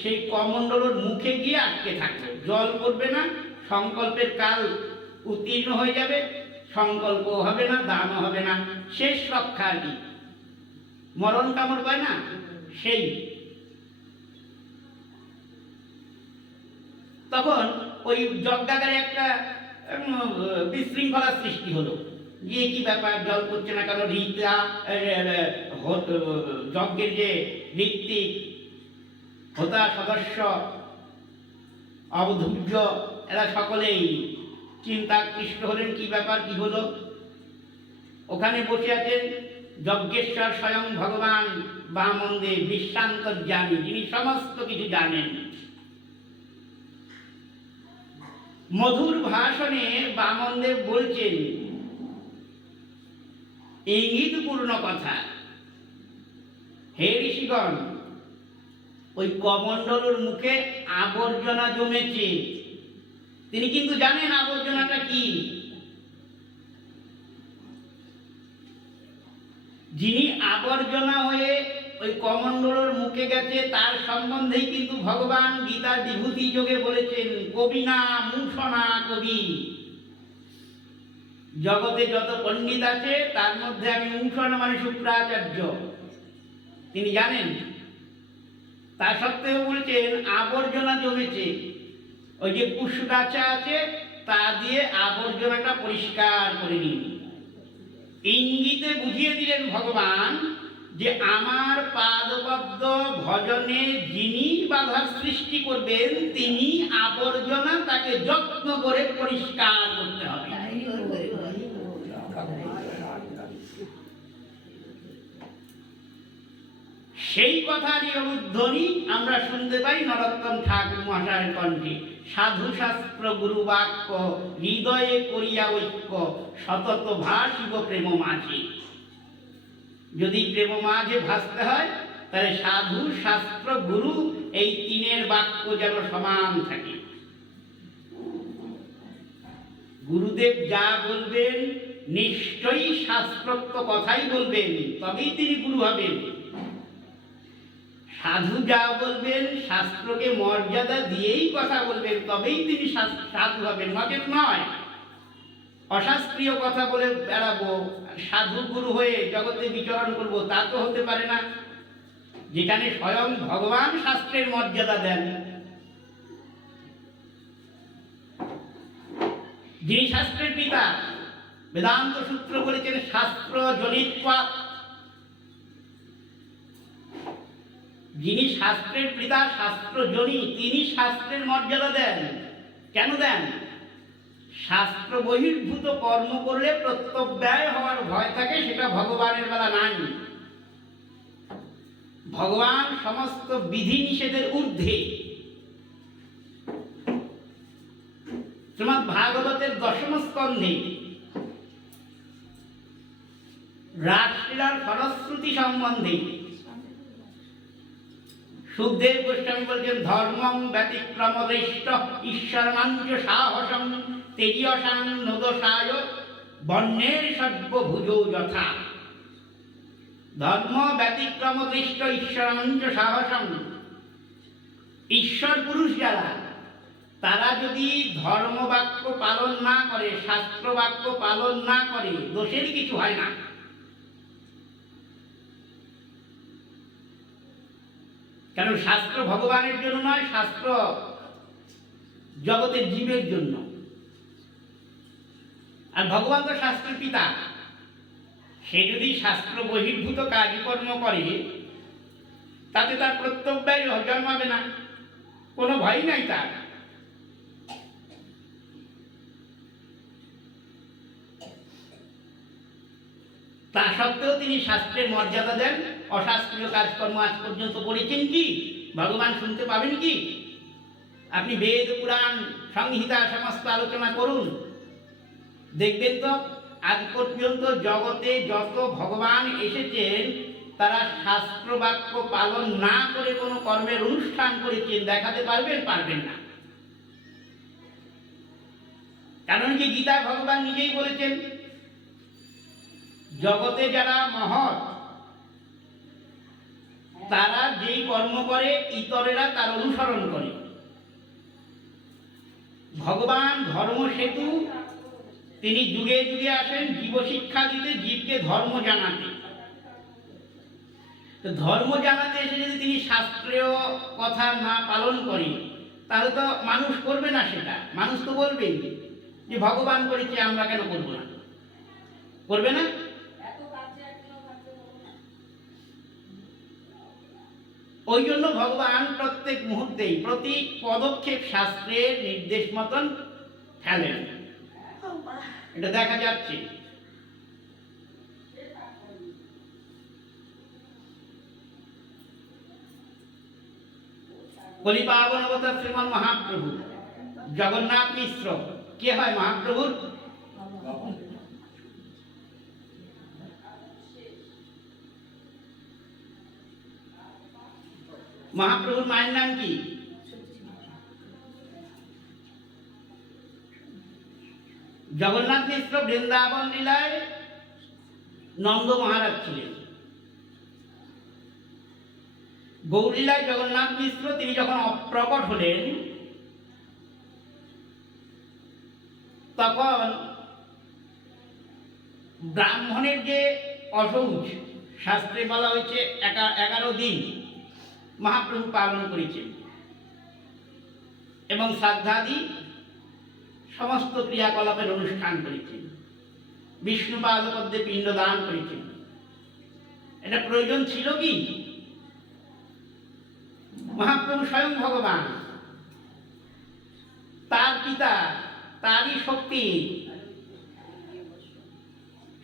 সেই কমণ্ডলের মুখে গিয়ে আটকে থাকবে, জল পড়বে না, সংকল্পের কাল উত্তীর্ণ হয়ে যাবে, সংকল্প হবে না, দানও হবে না, শেষ রক্ষা আর কি, মরণ কামড় পায় না সেই। তখন ওই যজ্ঞাগারে একটা বিশৃঙ্খলার সৃষ্টি হলো, যে কি ব্যাপার, জল পড়ছে না কেন? ঋতা, যজ্ঞের যে ঋত্বিক, হোতা সদস্য, অবধূর্য, এরা সকলেই চিন্তাকৃষ্ট হলেন, কি ব্যাপার, কি হলো। ওখানে বসে আছেন যজ্ঞেশ্বর স্বয়ং ভগবান বামনদেব, বিশ্বান্তর্যামী, যিনি সমস্ত কিছু জানেন। মধুর ভাষণে বামনদেব বলছেন ইঙ্গিতপূর্ণ কথা, হে ঋষিগণ, ওই কমণ্ডলের মুখে আবর্জনা জমেছে। তিনি কিন্তু জানেন আবর্জনাটা কি। যিনি আবর্জনা হয়ে ওই কমণ্ডলের মুখে গেছে তার সম্বন্ধেই কিন্তু ভগবান গীতার বিভূতি যোগে বলেছেন, কবি না মূষণা কবি। জগতে যত পণ্ডিত আছে তার মধ্যে আমি মূষণা মানে শুক্রাচার্য, তিনি জানেন। তা সত্ত্বেও বলছেন আবর্জনা জমেছে, ওই যে কুশগাছা আছে তা দিয়ে আবর্জনাটা পরিষ্কার করে নিন। ইঙ্গিতে বুঝিয়ে দিলেন ভগবান যে আমার পাদপদ্ম ভজনে যিনি বাধার সৃষ্টি করবেন তিনি আবর্জনা তাকে যত্ন করে পরিষ্কার করতে হবে। সেই কথারই অনুধ্বনি আমরা শুনতে পাই নরোত্তম ঠাকুর মহাশয়ের কণ্ঠে, সাধু শাস্ত্র গুরু বাক্য হৃদয়ে করিয়া ঐক্য সতত ভাসিব প্রেম মাঝে। যদি প্রেম মাঝে ভাসতে হয় তাহলে সাধু শাস্ত্র গুরু এই তিনের বাক্য যেন সমান থাকে। গুরুদেব যা বলবেন নিশ্চয়ই শাস্ত্রোক্ত কথাই বলবেন, তবেই তিনি গুরু হবেন। সাধু যা বলবেন শাস্ত্রকে মর্যাদা দিয়েই কথা বলবেন, তবেই তিনি সাধু হবেন, নচেত নয়। অশাস্ত্রীয় কথা বলে বেড়াবো, সাধু গুরু হয়ে জগতে বিচরণ করব, তা তো হতে পারে না। যেখানে স্বয়ং ভগবান শাস্ত্রের মর্যাদা দেন, যিনি শাস্ত্রের পিতা, বেদান্ত সূত্র বলেছেন শাস্ত্র জনিত্বাৎ। যিনি শাস্ত্রের পিতা, শাস্ত্র জনি, তিনি শাস্ত্রের মর্যাদা দেন। কেন দেন? শাস্ত্র বহির্ভূত কর্ম করলে প্রত্যব্যয় হওয়ার ভয় থাকে, সেটা ভগবানের বেলা নাই। ভগবান সমস্ত বিধি নিষেধের ঊর্ধ্বে। শ্রীমদ্ ভাগবতের দশম স্কন্ধে রাসলীলার ফলশ্রুতি সম্বন্ধে সুখদেব গোস্বামী বলছেন, ধর্মং ব্যতিক্রম দৃষ্ট ঈশ্বরমাঞ্চ সাহসং তেজীয়সাং নদসায় বন্যের সর্বভুজো যথা। ধর্ম ব্যতিক্রম দৃষ্ট ঈশ্বরমাঞ্চ সাহসং, ঈশ্বর পুরুষ যারা, তারা যদি ধর্মবাক্য পালন না করে, শাস্ত্র বাক্য পালন না করে, দোষের কিছু হয় না। কারণ শাস্ত্র ভগবানের জন্য নয়, শাস্ত্র জগতের জীবের জন্য। আর ভগবান তো শাস্ত্রের পিতা, সে যদি শাস্ত্র বহির্ভূত কাজকর্ম করে তাতে তার প্রত্যব্যয় জন্মাবে না, কোনো ভয় নাই তার। তা সত্ত্বেও তিনি শাস্ত্রের মর্যাদা দেন। অশাস্ত্রীয় কাজকর্ম আজ পর্যন্ত করেছেন কি ভগবান শুনতে পাবেন কি? আপনি বেদ পুরাণ সংহিতা সমস্ত আলোচনা করুন, দেখবেন তো আজ পর্যন্ত জগতে যত ভগবান এসেছেন তারা শাস্ত্র বাক্য পালন না করে কোনো কর্মের অনুষ্ঠান করেছেন দেখাতে পারবেন? পারবেন না। কারণ কি গীতা ভগবান নিজেই বলেছেন, জগতে যারা মহৎ তারা যেই কর্ম করে ইতরেরা তার অনুসরণ করে। ভগবান ধর্ম সেতু, তিনি যুগে যুগে আসেন জীব শিক্ষা দিতে, জীবকে ধর্ম জানাতে। তো ধর্ম জানাতে এসে যদি তিনি শাস্ত্রীয় কথা না পালন করেন তাহলে তো মানুষ করবে না সেটা। মানুষ তো বলবেই যে ভগবান করেছে আমরা কেন করবো না, করবে না? ওই জন্য ভগবান প্রত্যেক মুহূর্তেই প্রতি পদক্ষেপ শাস্ত্রের নির্দেশ মতন ফেলেন, এটা দেখা যাচ্ছে। কলিপাবন অবতার শ্রীমন মহাপ্রভু জগন্নাথ মিশ্র কে হয় মহাপ্রভুর? মহাপ্রভুর মায়ের নাম কি? জগন্নাথ মিশ্র বৃন্দাবন লীলায় নন্দ মহারাজ ছিলেন। গৌরলীলায় জগন্নাথ মিশ্র তিনি যখন অপ্রকট হলেন তখন ব্রাহ্মণের যে অসৌচ শাস্ত্রে বলা হয়েছে 11 দিন মহাপ্রভু পালন করেছেন এবং শ্রাদ্ধাদি সমস্ত ক্রিয়াকলাপের অনুষ্ঠান করেছেন, বিষ্ণুপাদ পদ্মে পিণ্ড দান করেছেন। এটা প্রয়োজন ছিল কি? মহাপ্রভু স্বয়ং ভগবান, তার পিতা, তারই শক্তি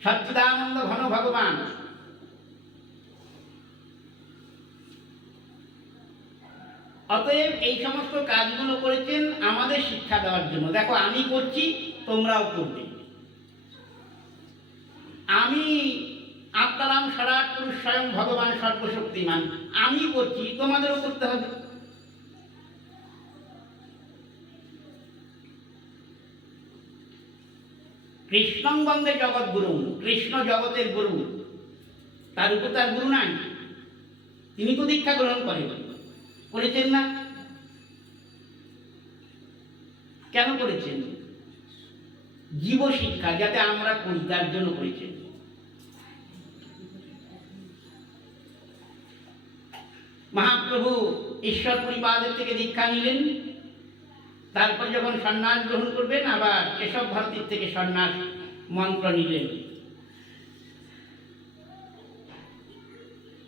সচ্চিদানন্দ ঘন ভগবান। অতএব এই সমস্ত কাজগুলো করেছেন আমাদের শিক্ষা দেওয়ার জন্য। দেখো আমি করছি, তোমরাও করবে। আমি আত্মারাম সরাট পুরুষ স্বয়ং ভগবান সর্বশক্তিমান, আমি করছি, তোমাদেরও করতে হবে। কৃষ্ণং বন্দে জগৎ গুরু, কৃষ্ণ জগতের গুরু, তার উপর তার গুরু নাই। তিনি তো দীক্ষা গ্রহণ করেছেন না? কেন করেছেন? জীব শিক্ষা যাতে আমরা করি তার জন্য করেছেন। মহাপ্রভু ঈশ্বরপুরী পাদের থেকে দীক্ষা নিলেন, তারপর যখন সন্ন্যাস গ্রহণ করবেন আবার কেশব ভারতীর থেকে সন্ন্যাস মন্ত্র নিলেন।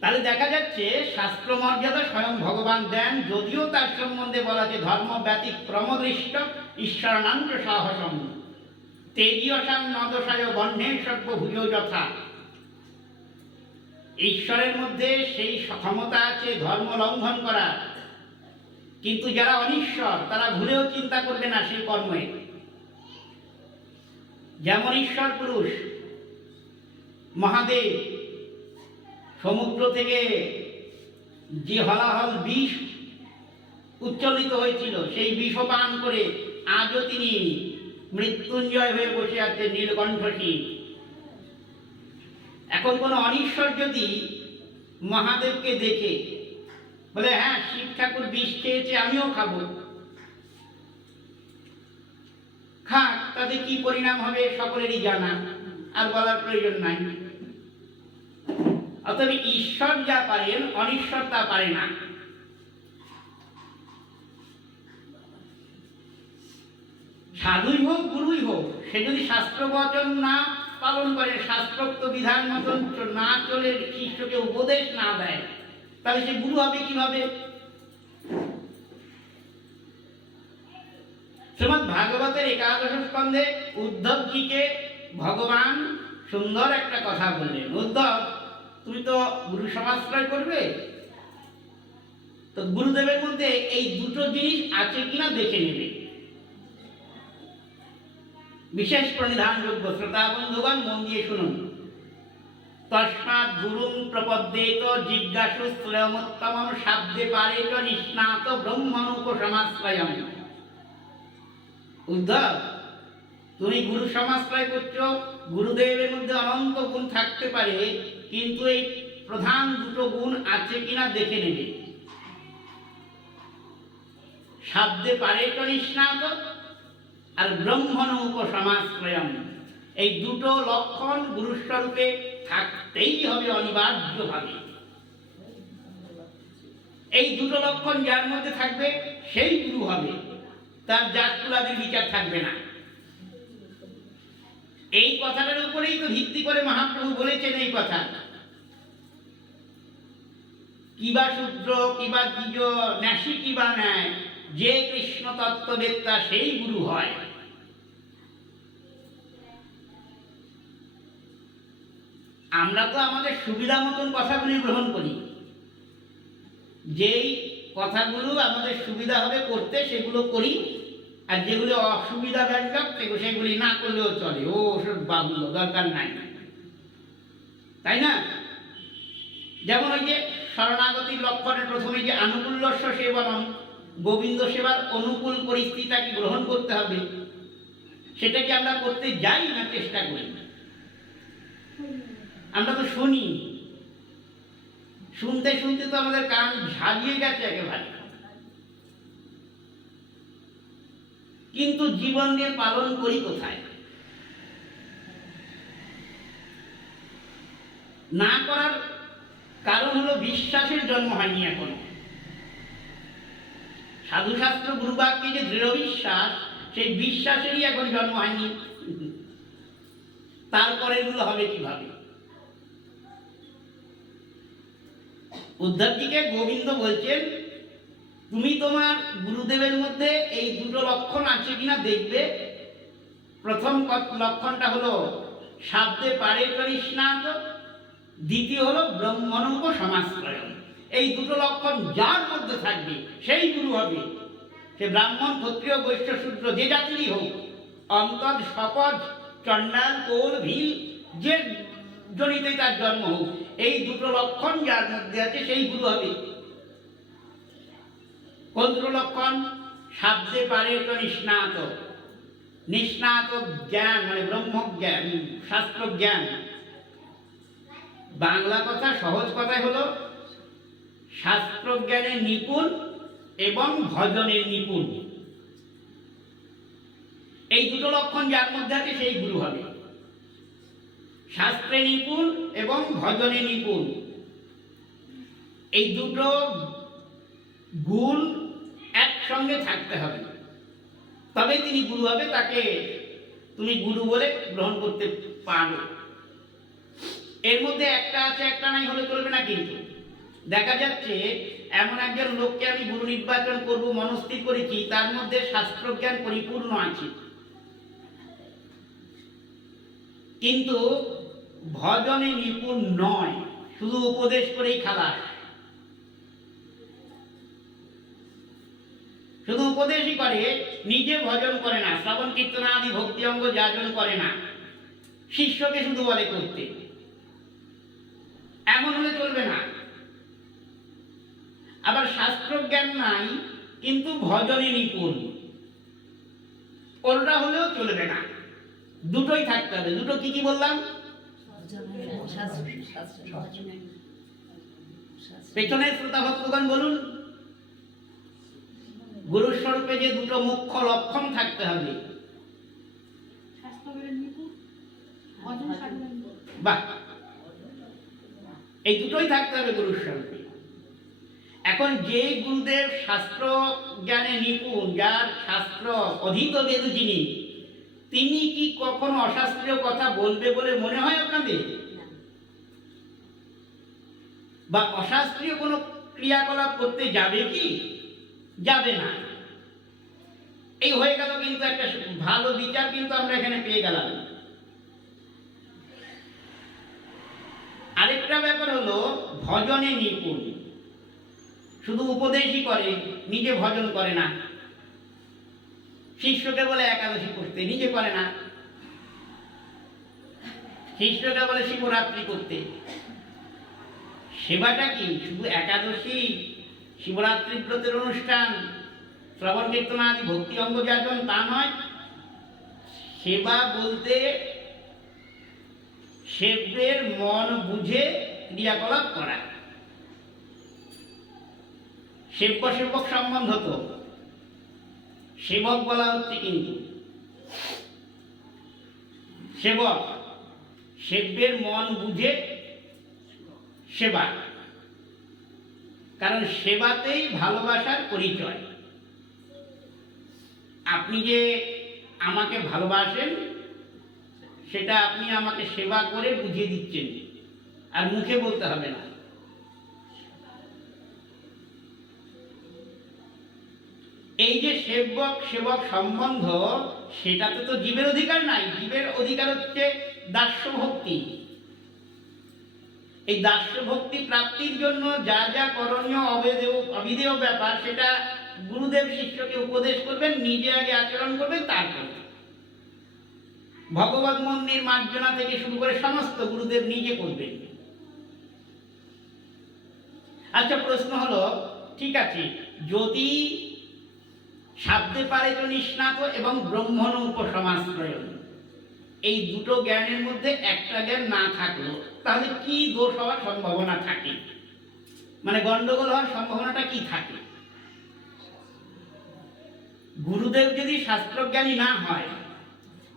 তাহলে দেখা যাচ্ছে শাস্ত্র মর্যাদা স্বয়ং ভগবান দেন, যদিও তার সম্বন্ধে বলা যে ধর্ম ব্যতিক্রমদৃষ্ট ঈশ্বরানন্দ সাহসম তেজীয়সাং নদসায় বহ্নে সর্বভুজ যথা। ঈশ্বরের মধ্যে সেই ক্ষমতা আছে ধর্ম লঙ্ঘন করা, কিন্তু যারা অনিশ্বর তারা ভুলেও চিন্তা করবে না সেই কর্মে। যেমন ঈশ্বর পুরুষ মহাদেব সমুদ্র থেকে যে হলাহল বিষ উচ্চলিত হয়েছিল সেই বিষ পান করে আজও তিনি মৃত্যুঞ্জয় হয়ে বসে আছেন নীলকণ্ঠী। এখন কোনো অনিশ্বর যদি মহাদেবকে দেখে বলে হ্যাঁ শিব ঠাকুর বিষ খেয়েছে আমিও খাবো, খাক, তাতে কি পরিণাম হবে সকলেরই জানা, আর বলার প্রয়োজন নাই। অতএব ঈশ্বর যা পারেন অনিশ্বর তা পারে না। সাধুই হোক গুরুই হোক, সে যদি শাস্ত্র বচন না পালন করে, শাস্ত্রোক্ত বিধান মতন না চলে, শিষ্যকে উপদেশ না দেয়, তাহলে সে গুরু হবে কিভাবে? শ্রীমদ্ ভাগবতের 11 স্কন্ধে উদ্ধবজিকে ভগবান সুন্দর একটা কথা বললেন, উদ্ধব তুমি তো গুরু সমাশ্রয় করবে, তো গুরুদেবের মধ্যে এই দুটো জিনিস আছে কিনা দেখে নেবে। বিশেষ প্রণিধানযোগ্য শ্রোতা বন্ধুগণ মন দিয়ে শুনুন। তস্মাৎ গুরুং প্রপদ্যেত জিজ্ঞাসু শ্রেয়মোত্তমম শাব্দে পারেত নিষ্ণাত ব্রহ্মণোপসমাশ্রয়ম। উদ্ধব তুমি গুরু সমাশ্রয় করছো, গুরুদেবের মধ্যে অনন্ত গুণ থাকতে পারে, কিন্তু এই প্রধান দুটো গুণ আছে কিনা দেখে নেবে। শাব্দে পারেত নিষ্ণাত আর ব্রহ্মণোপসমাশ্রয়ম, এই দুটো লক্ষণ গুরুস্বরূপে থাকতেই হবে অনিবার্যভাবে। এই দুটো লক্ষণ যার মধ্যে থাকবে সেই গুরু হবে, তার জাতকুলাদের বিচার থাকবে না। এই কথাটার উপরেই তো ভিত্তি করে মহাপ্রভু বলেছেন এই কথা, কিবা শূদ্র কিবা দ্বিজ ন্যাসী কিবা ন্যায়, যে কৃষ্ণ তত্ত্ববেত্তা সেই গুরু হয়। আমরা তো আমাদের সুবিধা মতন কথাগুলি গ্রহণ করি, যেই কথাগুলো আমাদের সুবিধা হবে করতে সেগুলো করি, আর যেগুলো অসুবিধা ব্যঞ্জক সেগুলি না করলেও চলে, ও ওসব বাবুল দরকার নাই, তাই না? যেমন ওই যে শরণাগতির লক্ষণের প্রথমে যে আনুকূল্যস্য সেবনম, গোবিন্দ সেবার অনুকূল পরিস্থিতিটাকে গ্রহণ করতে হবে, সেটা কি আমরা করতে যাই না চেষ্টা করি? আমরা তো শুনি, শুনতে শুনতে তো আমাদের কান ঝালিয়ে গেছে একেবারে, কিন্তু জীবন নিয়ে পালন করি কোথায়? না করার কারণ হলো বিশ্বাসের জন্ম হয়নি এখনো। সাধুশাস্ত্র গুরুবাক্যে যে দৃঢ় বিশ্বাস, সেই বিশ্বাসেরই এখন জন্ম হয়নি, তারপরে এগুলো হবে কিভাবে? উদ্ধবজিকে গোবিন্দ বলছেন, তুমি তোমার গুরুদেবের মধ্যে এই দুটো লক্ষণ আছে কিনা দেখবে। প্রথম লক্ষণটা হলো শাব্দে পারেত নিষ্ণাত, দ্বিতীয় হলো ব্রহ্মণোপসমাশ্রয়ম। এই দুটো লক্ষণ যার মধ্যে থাকবে সেই গুরু হবে, সে ব্রাহ্মণ ক্ষত্রিয় বৈশ্য শূদ্র যে জাতিরই হোক, অন্তদ শপথ চণ্ডাল কোল ভীল যে জনিতেই তার জন্ম হোক, এই দুটো লক্ষণ যার মধ্যে আছে সেই গুরু হবে। কোন দুটো লক্ষণ? শাব্দে পারেত নিষ্ণাত, নিষ্ণাত জ্ঞান মানে ব্রহ্মজ্ঞান, শাস্ত্র জ্ঞান। বাংলা কথা সহজ কথায় হলো শাস্ত্র জ্ঞানে নিপুণ এবং ভজনের নিপুণ, এই দুটো লক্ষণ যার মধ্যে আছে সেই গুরু হবে। শাস্ত্রে নিপুণ এবং ভজনে নিপুণ, এই দুটো গুণ একসঙ্গে থাকতে হবে, তবে তিনি গুরু হবে, তাকে তুমি গুরু বলে গ্রহণ করতে পারো। এর মধ্যে একটা আছে একটা নাই হলে চলবে না। কিন্তু দেখা যাচ্ছে এমন একজন লোককে আমি গুরু নির্বাচন করব মনস্থির করেছি, তার মধ্যে শাস্ত্রজ্ঞান পরিপূর্ণ আছে, কিন্তু ভজনে নিপুণ নয়, শুধু উপদেশ করেই খালাস, শুধু উপদেশই করে, নিজে ভজন করে না, শ্রবণ কীর্তন আদি ভক্তি অঙ্গ যাজন করে না, শিষ্যকে শুধু বলে করতে। এমন হলে চলবে না। আবার শাস্ত্রজ্ঞান নাই কিন্তু ভজনে নিপুণ, ওটা হলেও চলবে না। দুটোই থাকতে হবে। দুটো কি কি বললাম? পেছনের শ্রোতা ভক্তগণ বলুন, গুরুর স্বরূপে যে দুটো মুখ্য লক্ষণ থাকতে হবে। বাহ, এই দুটোই থাকতে হবে গুরুর স্বরূপে। এখন যে গুরুদেব শাস্ত্র জ্ঞানে নিপুণ, যার শাস্ত্র অধীত বেদু যিনি, তিনি কি কখনো অশাস্ত্রীয় কথা বলবে বলে মনে হয় আপনাদের? বা অশাস্ত্রীয় কোনো ক্রিয়াকলাপ করতে যাবে কি? যাবে না। এই হয়ে গেল কিন্তু একটা ভালো বিচার কিন্তু আমরা এখানে পেয়ে গেলাম। আরেকটা ব্যাপার হলো ভজনে নিপুণ, শুধু উপদেশই করে, নিজে ভজন করে না। শিষ্যকে বলে একাদশী করতে, নিজে করে না। শিষ্যকে বলে শিবরাত্রি করতে। সেবাটা কি? শুধু একাদশী, শিবরাত্রি ব্রতের অনুষ্ঠান, শ্রবণ কীর্তন আদি ভক্তি অঙ্গ যাজন তা নয়। সেবা বলতে সেব্যের মন বুঝে ক্রিয়াকলাপ করা। সেব্য সেবক সম্বন্ধ তো, সেবক বলা হচ্ছে কিন্তু সেবক, সেব্যের মন বুঝে সেবা, কারণ সেবাতেই ভালোবাসার পরিচয়। আপনি যে আমাকে ভালোবাসেন সেটা আপনি আমাকে সেবা করে বুঝিয়ে দিচ্ছেন, আর মুখে বলতে হবে না। এই যে সেবক সেবক সম্বন্ধ, সেটাতে তো জীবের অধিকার নাই। জীবের অধিকার হচ্ছে দাস্য ভক্তি। এই দাস্য ভক্তি প্রাপ্তির জন্য যা যা করণীয় অবিধেয় ব্যাপার, সেটা গুরুদেব শিষ্যকে উপদেশ করবেন, নিজে আগে আচরণ করবেন, তারপর ভগবত মন্দির মার্জনা থেকে শুরু করে সমস্ত গুরুদেব নিজে করবেন। আচ্ছা, প্রশ্ন হলো, ঠিক আছে, যদি শাব্দে পারেত নিষ্ণাত এবং ব্রহ্মণ উপসমাশ্রয়ণ, এই দুটো জ্ঞানের মধ্যে একটা জ্ঞান না থাকলো, তাহলে কি দোষ হওয়ার সম্ভাবনা থাকে? মানে গন্ডগোল হওয়ার সম্ভাবনাটা কি থাকে? গুরুদেব যদি শাস্ত্রজ্ঞানী না হয়,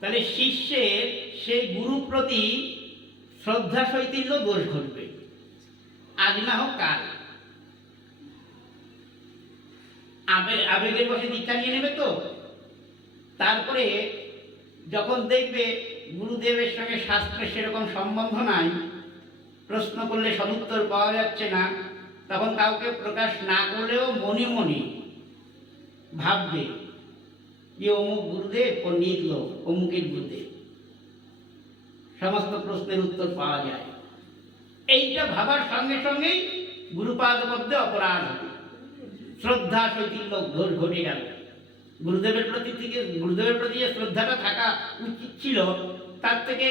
তাহলে শিষ্যের সেই গুরু প্রতি শ্রদ্ধা শৈথিল্য দোষ ঘটবে, আজ না হোক কাল। আবেগের বসে দীক্ষা নিয়ে নেবে তো, তারপরে যখন দেখবে গুরুদেবের সঙ্গে শাস্ত্রের সেরকম সম্বন্ধ নাই, প্রশ্ন করলে সদুত্তর পাওয়া যাচ্ছে না, তখন কাউকে প্রকাশ না করলেও মনে মনে ভাববে যে অমুক গুরুদেব পণ্ডিত লোক, অমুকের গুরুদেব, সমস্ত প্রশ্নের উত্তর পাওয়া যায়। এইটা ভাবার সঙ্গে সঙ্গেই গুরুপাদ মধ্যে অপরাধ হবে, শ্রদ্ধা শৈথিল্য ঘটে গেল। গুরুদেবের প্রতি যে শ্রদ্ধাটা থাকা উচিত ছিল, তার থেকে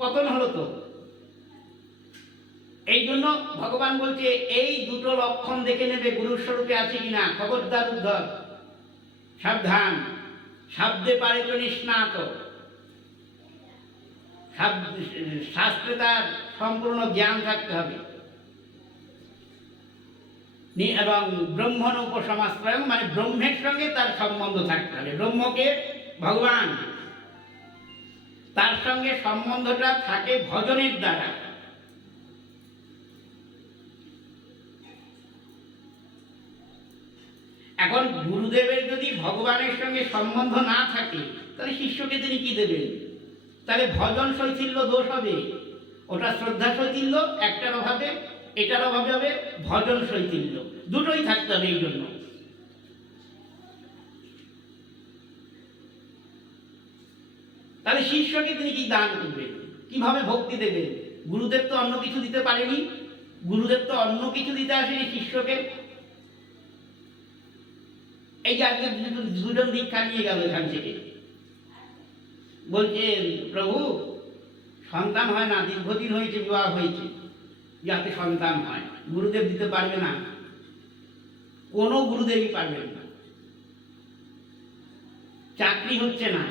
পতন হলো তো। এই জন্য ভগবান বলছে, এই দুটো লক্ষণ দেখে নেবে গুরুর স্বরূপে আছে কিনা। খবরদার, উদ্ধব, সাবধান। শাব্দে পারেত নিষ্ণাত, শাস্ত্রে তার সম্পূর্ণ জ্ঞান থাকতে হবে, এবং ব্রহ্মণ উপসমাশ্রয়ণ, মানে ব্রহ্মের সঙ্গে তার সম্বন্ধ থাকতে হবে। ব্রহ্মকে ভগবান, তার সঙ্গে সম্বন্ধটা থাকে ভজনের দ্বারা। এখন গুরুদেবের যদি ভগবানের সঙ্গে সম্বন্ধ না থাকে, তাহলে শিষ্যকে তিনি কি দেবেন? তাহলে ভজন শৈথিল্য দোষ হবে। ওটা শ্রদ্ধা শৈথিল্য একটার অভাবে, এটার অভাবে হবে ভজন শৈথিল্য, দুটোই থাকতে হবে। এই জন্য তাহলে শিষ্যকে তিনি কি দান করবেন, কিভাবে ভক্তি দেবেন? গুরুদেব তো অন্য কিছু দিতে পারেনি, গুরুদেব তো অন্য কিছু দিতে আসেনি শিষ্যকে। এই যে আজকে দুজন দীক্ষা নিয়ে গেল এখান থেকে, বলছে প্রভু সন্তান হয় না, দীর্ঘদিন হয়েছে, বিবাহ হয়েছে, যাতে সন্তান হয়। গুরুদেব দিতে পারবে না, কোনো গুরুদেবই পারবেন না। চাকরি হচ্ছে না,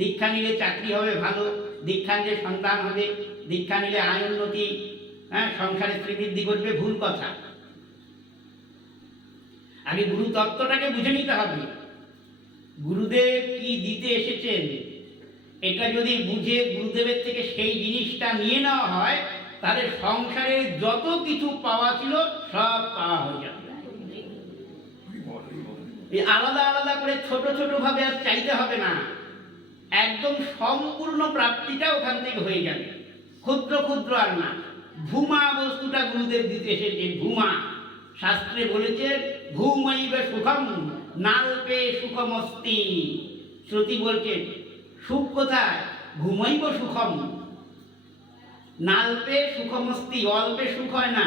দীক্ষা নিলে চাকরি হবে ভালো, দীক্ষা নিলে সন্তান হবে, দীক্ষা নিলে আয় উন্নতি, সংসারে শ্রীবৃদ্ধি করবে, ভুল কথা। আগে গুরু তত্ত্বটাকে বুঝে নিতে হবে। গুরুদেব কি দিতে এসেছেন, এটা যদি বুঝে গুরুদেবের থেকে সেই জিনিসটা নিয়ে নেওয়া হয়, তাহলে সংসারে যত কিছু পাওয়া ছিল সব পাওয়া হয়ে যাবে। এই আলাদা আলাদা করে ছোট ছোট ভাবে আর চাইতে হবে না, একদম সম্পূর্ণ প্রাপ্তিটা ওখান থেকে হয়ে যাবে, ক্ষুদ্র ক্ষুদ্র আর না। ভূমা বস্তুটা গুরুদেব দিতে এসেছে, ভূমা, শাস্ত্রে বলেছে ঘুমাইব সুখম নাল্পে সুখমস্তি। শ্রুতি বলছে সুখ কোথায়? ঘুমাইব সুখম নাল্পে সুখমস্তি, অল্পে সুখ হয় না।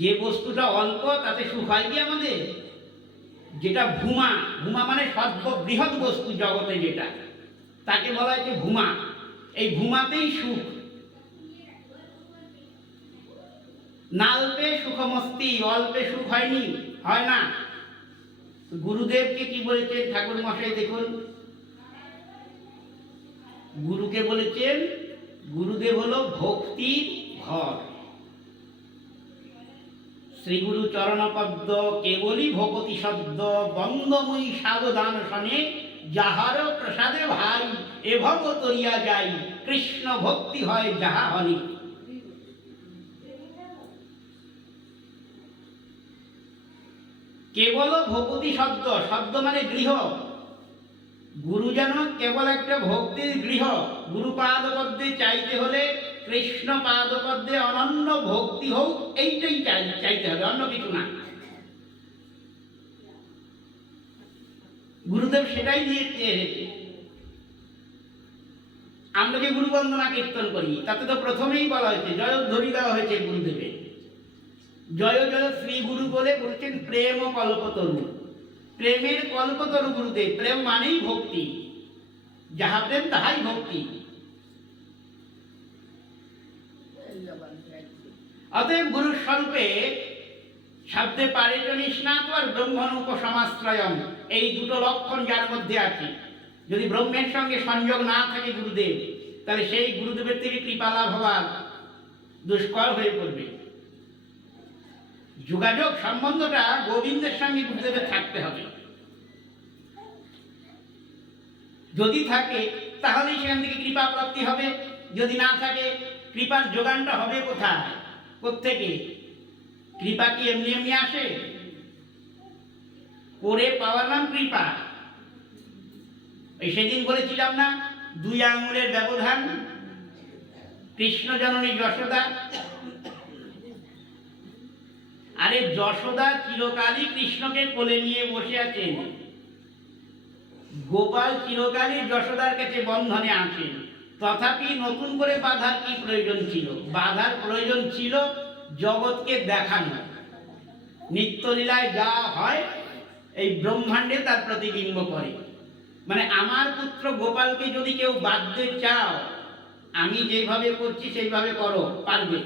যে বস্তুটা অল্প তাতে সুখ হয় কি আমাদের? যেটা ভূমা, ভূমা মানে সর্ববৃহৎ বস্তু জগতে যেটা, তাকে বলা হয়েছে ভূমা। এই ভূমাতেই সুখ। নাল্পে সুখমস্তি, অল্পে সুখ হয়নি, হয় না। গুরুদেবকে কি বলেছেন ঠাকুর মশাই? দেখুন, গুরুকে বলেছেন, গুরুদেব হলো ভক্তির ঘর। শ্রীগুরু চরণপদ্ম কেবলই ভকতি শব্দ বঙ্গময়ী সাবধান শনে যাহার প্রসাদে ভাই এভব তরিয়া যাই কৃষ্ণ ভক্তি হয় যাহা হনি। কেবল ভকতি শব্দ, শব্দ মানে গৃহ। গুরু যেন কেবল একটা ভক্তির গৃহ। গুরু পাদপদ্মে চাইতে হলে কৃষ্ণ পাদপদ্মে অনন্য ভক্তি হোক, এইটাই চাইতে হবে, অন্য কিছু না। গুরুদেব সেটাই দিয়ে চেয়েছে। আমরা যে গুরু বন্দনা কীর্তন করি তাতে তো প্রথমেই বলা হয়েছে, জয়ধ্বনি দেওয়া হয়েছে গুরুদেবের। জয় জয় শ্রী গুরু বলে বলছেন প্রেম ও কল্পতরু। প্রেমের কল্পতরু গুরুদেব। প্রেম মানেই ভক্তি, যাহা প্রেম তাহাই ভক্তি। অতএব গুরু স্বরূপে শব্দে পারিজনিষ্ণাত আর ব্রহ্মণ উপসমাশ্রয়ম, এই দুটো লক্ষণ যার মধ্যে আছে। যদি ব্রহ্মের সঙ্গে সংযোগ না থাকে গুরুদেব, তাহলে সেই গুরুদেবের থেকে কৃপা লাভ হওয়া দুষ্কর হয়ে পড়বে। যোগাযোগ সম্বন্ধটা গোবিন্দের সঙ্গে গুরুদেবের থাকতে হবে। যদি থাকে তাহলেই সেখান থেকে কৃপা প্রাপ্তি হবে। যদি না থাকে, কৃপার যোগানটা হবে কোথায়? কোত্থেকে? কৃপা কি এমনি এমনি আসে? করে পাওয়ার নাম কৃপা। এই সেদিন বলেছিলাম না, 2 আঙুলের ব্যবধান, কৃষ্ণ জননী যশোদা। আরে যশোদা চিরকালই কৃষ্ণকে কোলে নিয়ে বসে আছেন। গোপাল চিরকালই যশোদার কাছে বন্ধনে আছেন। তথাপি নতুন করে বাধার কি প্রয়োজন ছিল? বাধার প্রয়োজন ছিল জগৎকে দেখানো। নিত্যলীলায় যা হয় এই ব্রহ্মাণ্ডে তার প্রতিবিম্ব করে। মানে আমার পুত্র গোপালকে যদি কেউ বাঁধতে চাও, আমি যেভাবে করছি সেইভাবে করো, পারবে।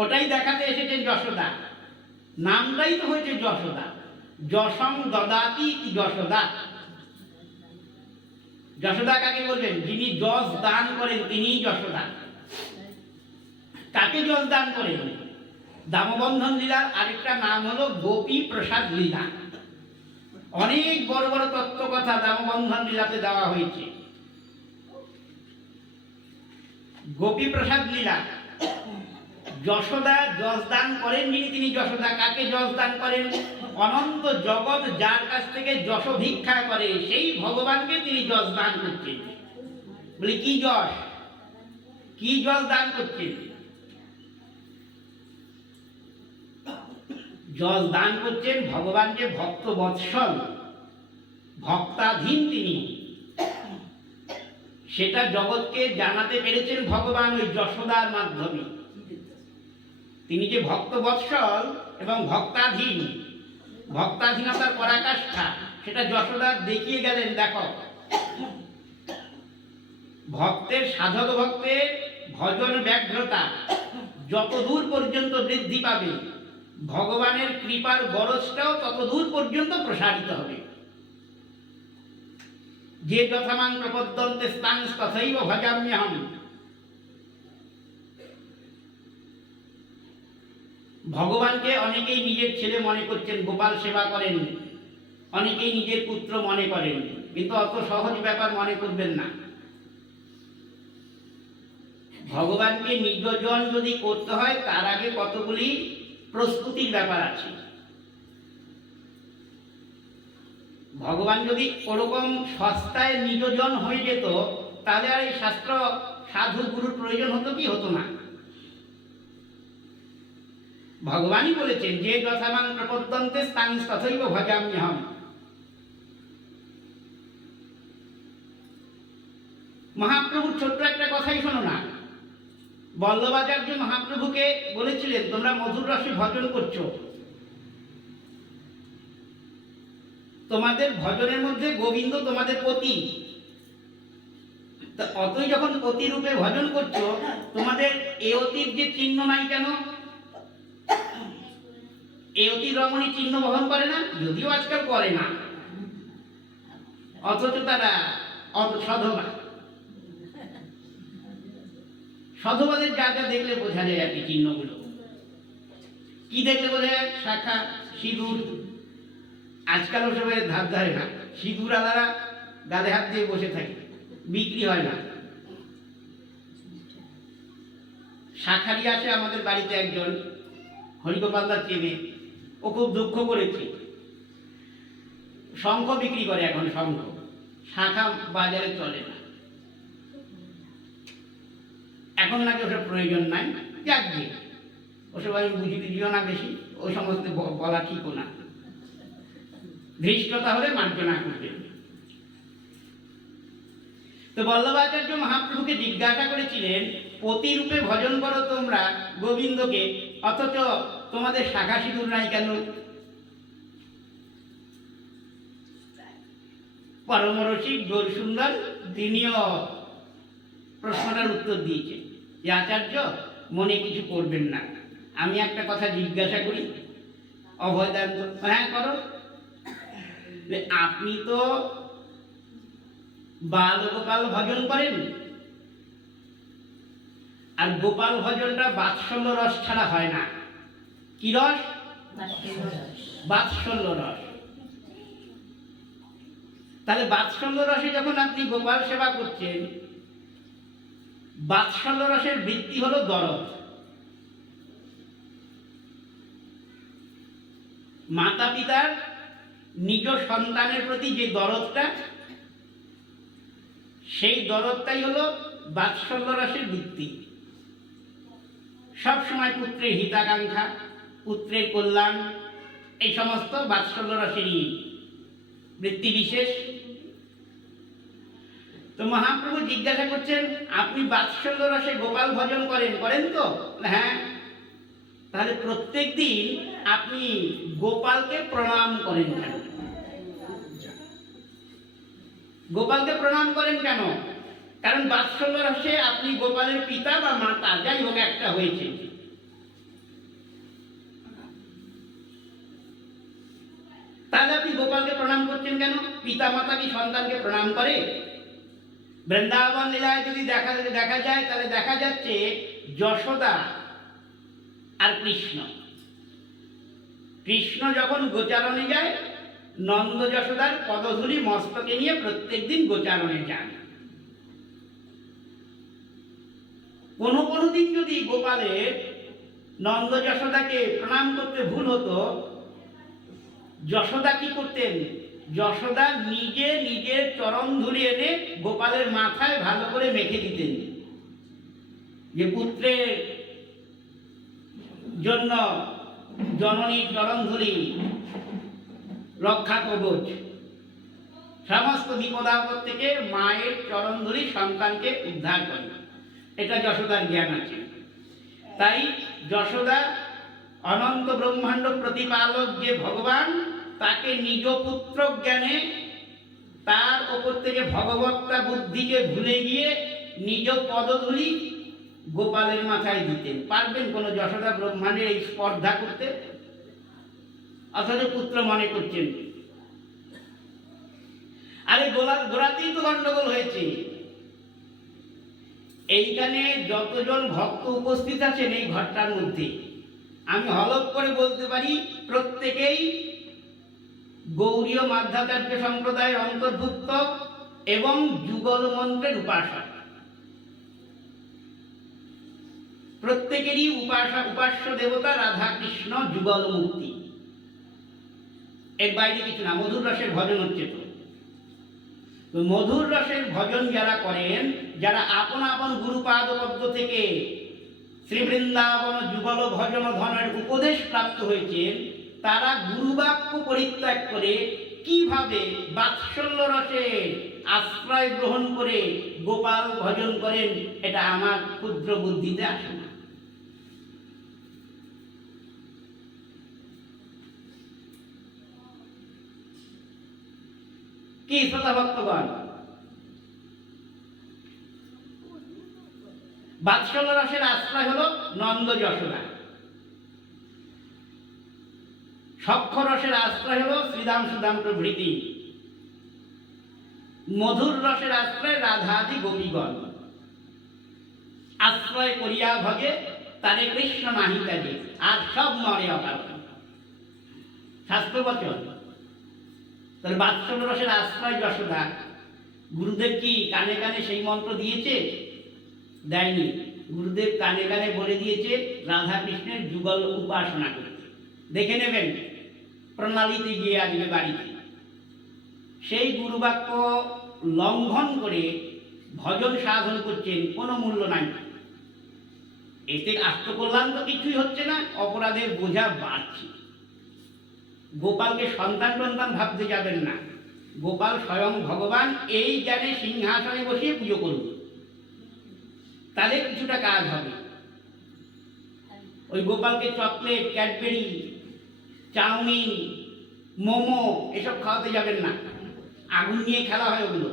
ওটাই দেখাতে এসেছেন যশোদা। নামটাই তো হয়েছে যশোদা। যশং দদাতি যশোদা। যশোদা কাকে বলবেন? যিনি যশ দান করেন তিনিই যশোদা। কাকে যশ দান করেন? দামবন্ধন লীলার আরেকটা নাম হলো গোপী প্রসাদ লীলা। অনেক বড় বড় তত্ত্ব কথা দামবন্ধন লীলাতে দেওয়া হয়েছে। গোপী প্রসাদ লীলা, যশোদা যশ দান করেন যিনি, তিনি যশোদা। কাকে যশ দান করেন? অনন্ত জগৎ যার কাছ থেকে যশ ভিক্ষা করে সেই ভগবানকে তিনি যশ দান করছেন। বলি কি যশ, কি যশ দান করছেন? যশ দান করছেন ভগবান যে ভক্ত বৎসল, ভক্তাধীন তিনি, সেটা জগৎকে জানাতে পেরেছেন ভগবান ওই যশোদার মাধ্যমে। তিনি যে ভক্ত বৎসল এবং ভক্তাধীন, ভক্তাধীনতার পরাকাষ্ঠা, সেটা যশোদা দেখিয়ে গেলেন। দেখো, ভক্তের, সাধক ভক্তের ভজন ব্যগ্রতা যত দূর পর্যন্ত বৃদ্ধি পাবে, ভগবানের কৃপার গরজটাও তত দূর পর্যন্ত প্রসারিত হবে। যে যথামাং প্রপদ্যন্তে স্তাং তথৈব ভজাম্যহম। ভগবানকে অনেকেই নিজের ছেলে মনে করছেন, গোপাল সেবা করেন, অনেকেই নিজের পুত্র মনে করেন, কিন্তু অত সহজ ব্যাপার মনে করবেন না। ভগবানকে নিজজন যদি করতে হয় তার আগে কতগুলি প্রস্তুতির ব্যাপার আছে। ভগবান যদি ওরকম সস্তায় নিজজন হয়ে যেত তাহলে আর এই শাস্ত্র সাধু গুরুর প্রয়োজন হতো কি হতো না? ভগবানই বলেছেন যে যথামাং প্রপদ্যন্তে তাং তথৈব ভজাম্যহম। মহাপ্রভুর ছোট্ট একটা কথাই শোনো না। বল্লভাচার্য মহাপ্রভুকে বলেছিলেন তোমরা মধুর রসে ভজন করছো, তোমাদের ভজনের মধ্যে গোবিন্দ তোমাদের পতি, অতই যখন পতি রূপে ভজন করছো, তোমাদের এয়তির যে চিহ্ন নাই কেন? এয়তি রমণী চিহ্ন বহন করে না, যদিও আজকাল করে না, অথচ তারা সধবা। সধবাদের যা যা দেখলে বোঝা যায় আর কি চিহ্নগুলো। কি দেখলে বোঝা যায়? শাখা, সিঁদুর। আজকাল ওসবের ধার ধারে না, সিঁদুর আলারা গালে হাত দিয়ে বসে থাকে, বিক্রি হয় না। শাখারি আসে আমাদের বাড়িতে একজন, হরিগোপালদার চেনে, ও খুব দুঃখ করেছে। শঙ্খ বিক্রি করে এখন, শঙ্খ, শাখা বাজারে চলে না, এখন নাকি ওসব প্রয়োজন নাই। যাক যে ওসব আমি বুঝিতে দিও না বেশি, ওই সমস্ত বলা ঠিকও না, ধৃষ্টতা হলে মার্জনা করবে। তো বল্লভাচার্য মহাপ্রভুকে জিজ্ঞাসা করেছিলেন পতিরূপে ভজন করো তোমরা গোবিন্দকে, অথচ তোমাদের শাখা সিঁদুর নাই কেন? পরমরসিক গৌরসুন্দর তিনিও প্রশ্নটার উত্তর দিয়েছেন যে আচার্য মনে কিছু করবেন না, আমি একটা কথা জিজ্ঞাসা করি। অভয়দান, হ্যাঁ করো। আপনি তো বাল গোপাল ভজন করেন, আর গোপাল ভজনটা বাৎসল্য রস ছাড়া হয় না। কি রস? বাৎসল্য রস। তাহলে বাৎসল্য রসে যখন আপনি গোপাল সেবা করছেন, বাৎসল্য রসের ভিত্তি হলো দরদ। মাতা পিতার নিজ সন্তানের প্রতি যে দরদটা, সেই দরদটাই হলো বাৎসল্য রসের ভিত্তি। সবসময় পুত্রের হিতাকাঙ্ক্ষা, পুত্রের কল্যাণ, এই সমস্ত বাৎসল্য রসেরই বৃত্তি বিশেষ। তো মহাপ্রভু জিজ্ঞাসা করছেন আপনি বাৎসল্য রসে গোপাল ভজন করেন তো? হ্যাঁ। তাহলে প্রত্যেক দিন আপনি গোপালকে প্রণাম করেন কেন? গোপালকে প্রণাম করেন কেন? কারণ বাৎসল্য রসে আপনি গোপালের পিতা বা মাতা যাই হোক একটা হয়েছে। তাহলে আপনি গোপালকে প্রণাম করছেন কেন? পিতা মাতা কি সন্তানকে প্রণাম করে? বৃন্দাবন লীলায় যদি দেখা যায় তাহলে দেখা যাচ্ছে যশোদা আর কৃষ্ণ যখন গোচারণে যায়, নন্দ যশোদার পদধূলি মস্তকে নিয়ে প্রত্যেকদিন গোচারণে যান। কোনো দিন যদি গোপালের নন্দ যশোদাকে প্রণাম করতে ভুল হতো, যশোদা কি করতেন? যশোদা নিজে নিজের চরণ ধুলি এনে গোপালের মাথায় ভালো করে মেখে দিতেন, যে পুত্রের জন্য জননীর চরণ ধুলি রক্ষা কবচ। সমস্ত বিপদাপদ থেকে মায়ের চরণ ধুলি সন্তানকে উদ্ধার করে, এটা যশোদার জ্ঞান আছে। তাই যশোদা অনন্ত ব্রহ্মাণ্ড প্রতিপালক যে ভগবান, তাকে নিজ পুত্র জ্ঞানে তার ওপর থেকে ভগবত্তা বুদ্ধিকে ভুলে গিয়ে নিজ পদধূলি গোপালের মাথায় দিতেন। পারবেন কোন যশোদা ব্রহ্মাণ্ডের এই স্পর্ধা করতে? অথচ পুত্র মনে করছেন। আরে গোড়াতেই তো গন্ডগোল হয়েছে। এইখানে যতজন ভক্ত উপস্থিত আছেন এই ঘরটার মধ্যে, আমি হলফ করে বলতে পারি প্রত্যেকেই গৌড়ীয় মাধ্যাচার্য সম্প্রদায়ের অন্তর্ভুক্ত এবং যুগল মন্ত্রের উপাসক। প্রত্যেকেরই উপাস্য দেবতা রাধা কৃষ্ণ যুগল মুক্তি, এর বাইরে কিছু না। মধুর রসের ভজন হচ্ছে তো। তো মধুর রসের ভজন যারা করেন, যারা আপন আপন গুরুপাদ পদ্ম থেকে শ্রী বৃন্দাবন যুগল ভজন ধনের উপদেশ প্রাপ্ত হয়েছেন, তারা গুরুবাক্য পরিত্যাগ করে কিভাবে বাৎসল্য রসের আশ্রয় গ্রহণ করে গোপাল ভজন করেন, এটা আমার ক্ষুদ্র বুদ্ধিতে আসে না। কি শ্রোতা ভক্তগণ, বাৎসল্য রসের আশ্রয় হলো নন্দ যশোদা, সখ্য রসের আশ্রয় হলো শ্রীদাম সুদাম প্রভৃতি, মধুর রসের আশ্রয় রাধাদি গোপীগণ। আশ্রয় করিয়া ভগে তারে কৃষ্ণ নাহি কাজে, আর সব মরে অকারণ, শাস্ত্র বচন। তাহলে বাৎসল্য রসের আশ্রয় যশোদা। গুরুদেব কি কানে কানে সেই মন্ত্র দিয়েছে? দেয়নি। গুরুদেব কানে কানে বলে দিয়েছে রাধা কৃষ্ণের যুগল উপাসনা করতে। দেখে নেবেন প্রণালীতে গিয়ে আজকে বাড়িতে। সেই গুরুবাক্য লঙ্ঘন করে ভজন সাধন করছেন, কোনো মূল্য নাই। এতে আত্মকল্যাণ তো কিছুই হচ্ছে না, অপরাধের বোঝা বাড়ছে। গোপালকে সন্তান টন্তান ভাবতে যাবেন না। গোপাল স্বয়ং ভগবান, এই জ্ঞানে সিংহাসনে বসিয়ে পুজো করুন, তাহলে কিছুটা কাজ হবে। ওই গোপালকে চকলেট, ক্যাডবেরি, চাউমিন, মোমো এসব খাওয়াতে যাবেন না। আগুন নিয়ে খেলা হয় ওগুলো।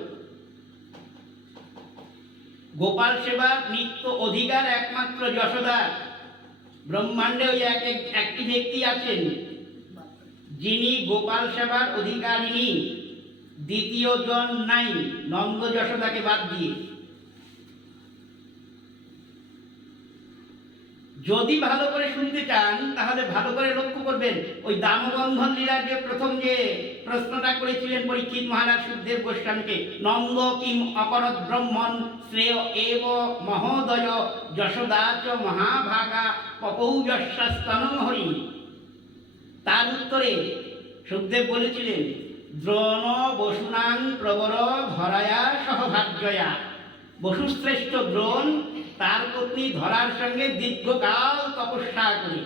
গোপাল সেবার নিত্য অধিকার একমাত্র যশোদা। ব্রহ্মাণ্ডে ওই একটি ব্যক্তি আছেন যিনি গোপাল সেবার অধিকারিণী, দ্বিতীয় জন নাই নন্দ যশোদাকে বাদ দিয়ে। যদি ভালো করে শুনতে চান তাহলে ভালো করে লক্ষ্য করবেন, ওই দামবন্ধন লীলার যে প্রথম যে প্রশ্নটা করেছিলেন পরীক্ষিত মহারাজ সুখদেব গোস্বামীকে, নন্দ কিম অকরৎ ব্রহ্মণ শ্রেয় এব মহোদয় যশোদা চ মহাভাগা পপৌযস্যস্তনম হরি। তার উত্তরে সুখদেব বলেছিলেন, দ্রোণ বসুনাং প্রবর ধরায়া সহভাগ্যয়া। বসুশ্রেষ্ঠ দ্রোণ তার পত্নী ধরার সঙ্গে দীর্ঘকাল তপস্যা করে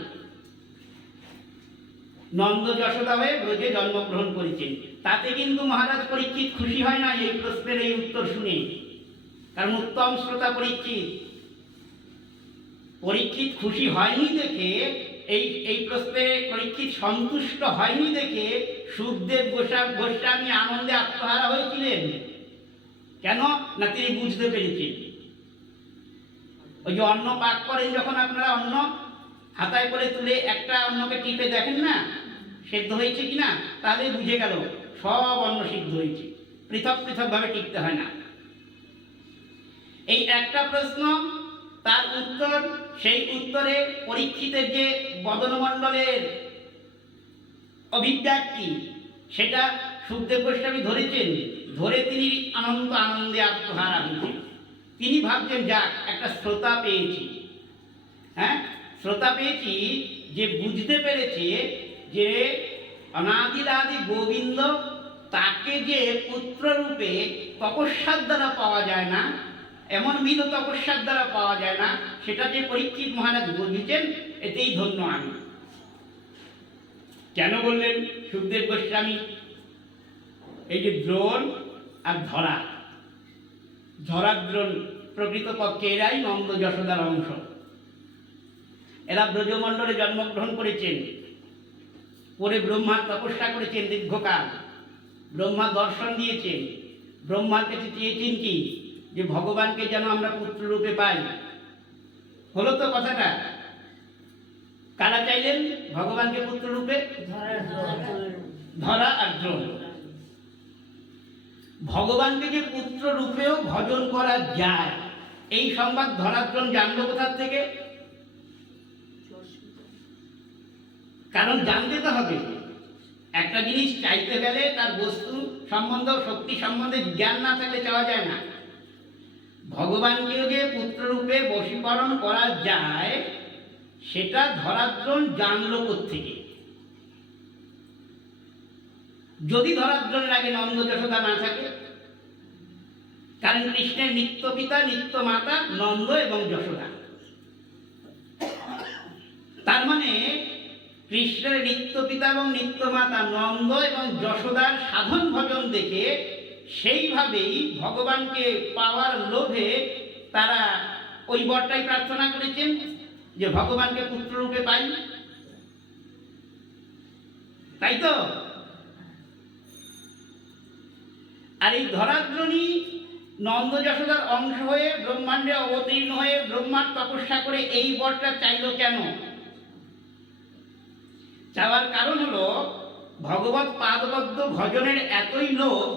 নন্দ যশোদা হয়ে ব্রজে জন্মগ্রহণ করেছেন। তাতে কিন্তু মহারাজ পরীক্ষিত খুশি হয় না এই প্রশ্নের এই উত্তর শুনে, কারণ উত্তম শ্রোতা পরীক্ষিত খুশি হয়নি দেখে, এই প্রশ্নে পরীক্ষিত সন্তুষ্ট হয়নি দেখে সুখদেব গোস্বামী আনন্দে আত্মহারা হয়েছিলেন। কেন না, তিনি বুঝতে পেরেছেন। ওই যে অন্ন পাক করেন, যখন আপনারা অন্ন হাতায় করে তুলে একটা অন্নকে টিপে দেখেন না সেদ্ধ হয়েছে কিনা, তাহলে বুঝে গেল সব অন্ন সিদ্ধ হয়েছে, পৃথক পৃথক ভাবে টিপতে হয় না। এই একটা প্রশ্ন, তার উত্তর, সেই উত্তরে পরীক্ষিতের যে বদনমণ্ডলের অভিব্যক্তি সেটা সুখদেব গোস্বামী ধরেছেন। ধরে তিনি আনন্দে আত্মহারা হয়েছেন। তিনি ভাবছেন, যাক একটা শ্রোতা পেয়েছি, হ্যাঁ শ্রোতা পেয়েছি যে বুঝতে পেরেছে যে অনাদিরাদি গোবিন্দ, তাকে যে পুত্র রূপে তপস্যার দ্বারা পাওয়া যায় না, এমন বিধ তপস্যার দ্বারা পাওয়া যায় না, সেটা যে পরীক্ষিত মহারাজ বুঝেছেন, এতেই ধন্য আমি। কেন বললেন সুখদেব গোস্বামী? এই যে দ্রোণ আর ধরাদ্রোণ প্রকৃতপক্ষে এরাই নন্দ যশোদার অংশ। এরা ব্রজমণ্ডলে জন্মগ্রহণ করেছেন, পরে ব্রহ্মার তপস্যা করেছেন দীর্ঘকাল। ব্রহ্মা দর্শন দিয়েছেন, ব্রহ্মার কাছে চেয়েছেন কি, যে ভগবানকে যেন আমরা পুত্র রূপে পাই। হলো তো কথাটা? কারা চাইলেন ভগবানকে পুত্র রূপে? ধরা আর দ্রোণ। ভগবানকে যে পুত্র রূপেও ভজন করা যায়, এই সংবাদ ধরাদ্রোণ জানলো কোথার থেকে? কারণ জানতে তো হবে, একটা জিনিস চাইতে গেলে তার বস্তু সম্বন্ধে, শক্তি সম্বন্ধে জ্ঞান না থাকলে চাওয়া যায় না। ভগবানকেও যে পুত্র রূপে বশীকরণ করা যায়, সেটা ধরাদ্রোণ জানলো কোত্থেকে? যদি ধরাদ্রোণের আগে নন্দ যশোদা না থাকে, কারণ কৃষ্ণের নিত্য পিতা নিত্য মাতা নন্দ এবং যশোদা। তার মানে কৃষ্ণের নিত্য পিতা এবং নিত্য মাতা নন্দ এবং যশোদার সাধন ভজন দেখে সেইভাবেই ভগবানকে পাওয়ার লোভে তারা ওই বরটাই প্রার্থনা করেছেন যে ভগবানকে পুত্ররূপে পাই, তাই তো? আর এই ধরাগ্রণী নন্দ যশোদার অংশ হয়ে ব্রহ্মাণ্ডে অবতীর্ণ হয়ে ব্রহ্মার তপস্যা করে এই বরটা চাইল কেন? চাওয়ার কারণ হলো ভগবৎ পাদপদ্ম ভজনের এতই লোভ,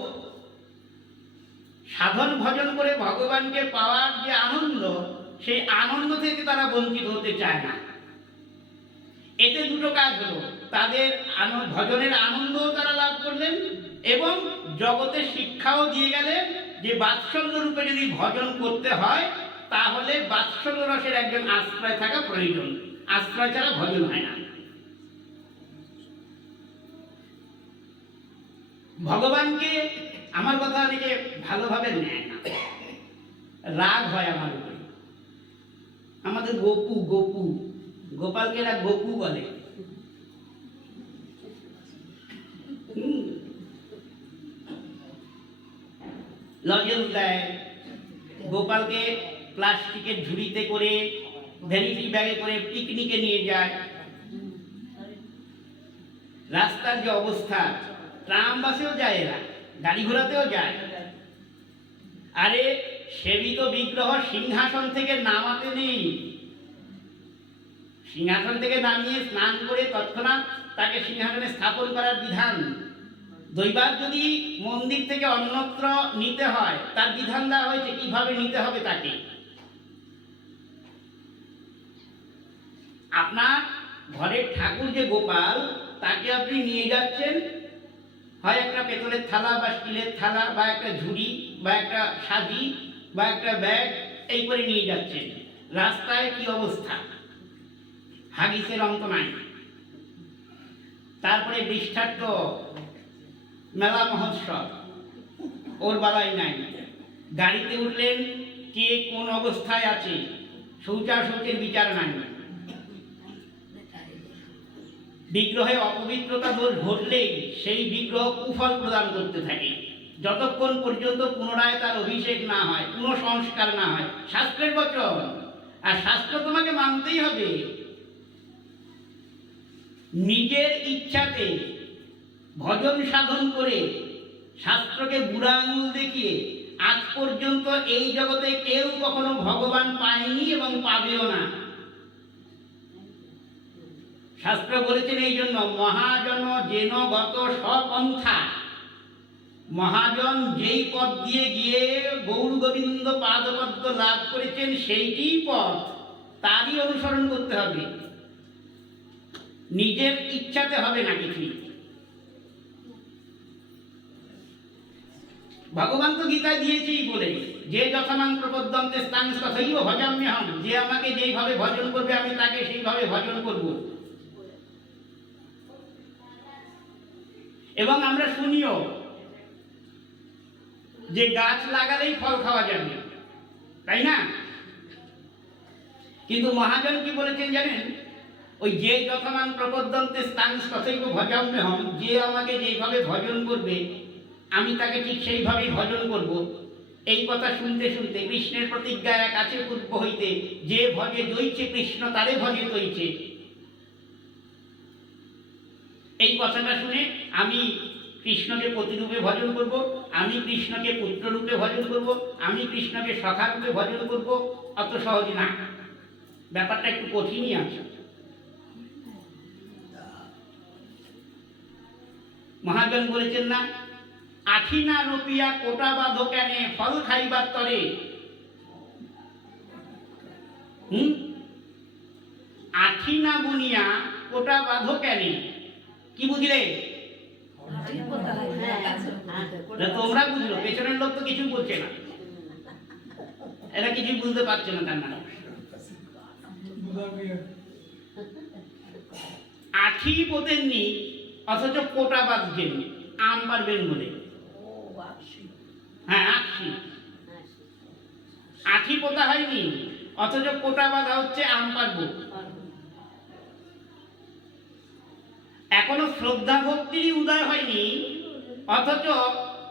সাধন ভজন করে ভগবানকে পাওয়ার যে আনন্দ, সেই আনন্দ থেকে তারা বঞ্চিত হতে চায় না। এতে দুটো কাজ হলো, তাদের ভজনের আনন্দও তারা লাভ করলেন এবং জগতে শিক্ষাও দিয়ে গেলেন যে বাৎসল্য রূপে যদি ভজন করতে হয় তাহলে বাৎসল্য রসের একজন আশ্রয় থাকা প্রয়োজন, আশ্রয় ছাড়া ভজন হয় না। ভগবানকে আমার কথা অনেকে ভালোভাবে নেয় না, রাগ হয় আমার উপরে। আমাদের গোপু গোপু, গোপালকে এরা গোপু বলে। লজেন্স দেয়, গোপালকে প্লাস্টিকের ঝুড়িতে করে ভ্যানিটি ব্যাগে করে পিকনিকে নিয়ে যায়। রাস্তার যে অবস্থা, ট্রাম বাসেও যায়, এরা গাড়ি ঘোড়াতেও যায়। আরে সেবিত বিগ্রহ সিংহাসন থেকে নামাতে নেই, সিংহাসন থেকে নামিয়ে স্নান করে তৎক্ষণাৎ তাকে সিংহাসনে স্থাপন করার বিধান। দৈবাত যদি মন্দির থেকে অন্যত্র নিতে হয় তার বিধান দেওয়া হয়েছে কিভাবে নিতে হবে তাকে। আপনার ঘরের ঠাকুর যে গোপাল, তাকে আপনি নিয়ে যাচ্ছেন হয় একটা পেতলের থালা বা স্টিলের থালা বা একটা ঝুড়ি বা একটা সাজি বা একটা ব্যাগ, এই করে নিয়ে যাচ্ছেন। রাস্তায় কি অবস্থা, হাগিসের অন্ত নাই। তারপরে বৃষ্টার্থ মেলা মহোৎসব, ওর বালাই নাই। গাড়িতে উঠলেন, কে কোন অবস্থায় আছে, শৌচাশৌচের বিচার নাই। বিগ্রহে অপবিত্রতা দোষ ঘটলেই সেই বিগ্রহ কুফল প্রদান করতে থাকে, যতক্ষণ পর্যন্ত পুনরায় তার অভিষেক না হয়, পুনঃসংস্কার না হয়। শাস্ত্রের বচন, আর শাস্ত্র তোমাকে মানতেই হবে। নিজের ইচ্ছাতে ভজন সাধন করে শাস্ত্রকে বুড়া আঙুল দেখিয়ে আজ পর্যন্ত এই জগতে কেউ কখনো ভগবান পায়নি এবং পাবেও না। শাস্ত্র বলেছেন এই জন্য, মহাজন যেন গত সপন্থা। মহাজন যেই পথ দিয়ে গিয়ে গৌর গোবিন্দ পাদপদ্ম লাভ করেছেন সেইটি পথ, তারই অনুসরণ করতে হবে, নিজের ইচ্ছাতে হবে না কিছুই। ভগবান তো গীতায় দিয়েছেই বলে, যে যথামাং প্রপদ্যন্তে স্থান তথৈব ভজাম্যহম, যে আমাকে যেইভাবে ভজন করবে আমি তাকে সেইভাবে ভজন করব। এবং আমরা শুনিও যে গাছ লাগালেই ফল খাওয়া যাবে, তাই না? কিন্তু মহাজন কি বলেছেন জানেন? ওই যে যথামাং প্রপদ্যন্তে স্থান তথৈব ভজাম্যহম, যে আমাকে যেইভাবে ভজন করবে আমি তাকে ঠিক সেইভাবেই ভজন করব। এই কথা শুনতে শুনতে কৃষ্ণের প্রতিজ্ঞা এক আছে পূর্ব হইতে, যে ভজে দইছে কৃষ্ণ তারে ভজে দইছে। এই কথাটা শুনে আমি কৃষ্ণকে প্রতিরূপে ভজন করব, আমি কৃষ্ণকে পুত্ররূপে ভজন করব, আমি কৃষ্ণকে সখারূপে ভজন করব, অত সহজ না, ব্যাপারটা একটু কঠিনই আছে। মহাজন বলেছেন না, আখি না রপিয়া কোটা বাঁধো কেনে ফল খাইবার তরে। আখি না বুনিয়া কোটা বাঁধো কেনে, কি বুঝলে? তোমরা বুঝলো, পেছনের লোক তো কিছু বলছে না, এরা কিছু বুঝতে পারছে না। তার মানে আখি পোতেননি অথচ কোটা বাঁধছেন, আম পারবেন বলে। হ্যাঁ, আখি আঠি পোতা হয়নি, অথচ পোটা বাঁধা হচ্ছে আম পারবো। এখনো শ্রদ্ধা ভক্তিরই উদয় হয়নি, অথচ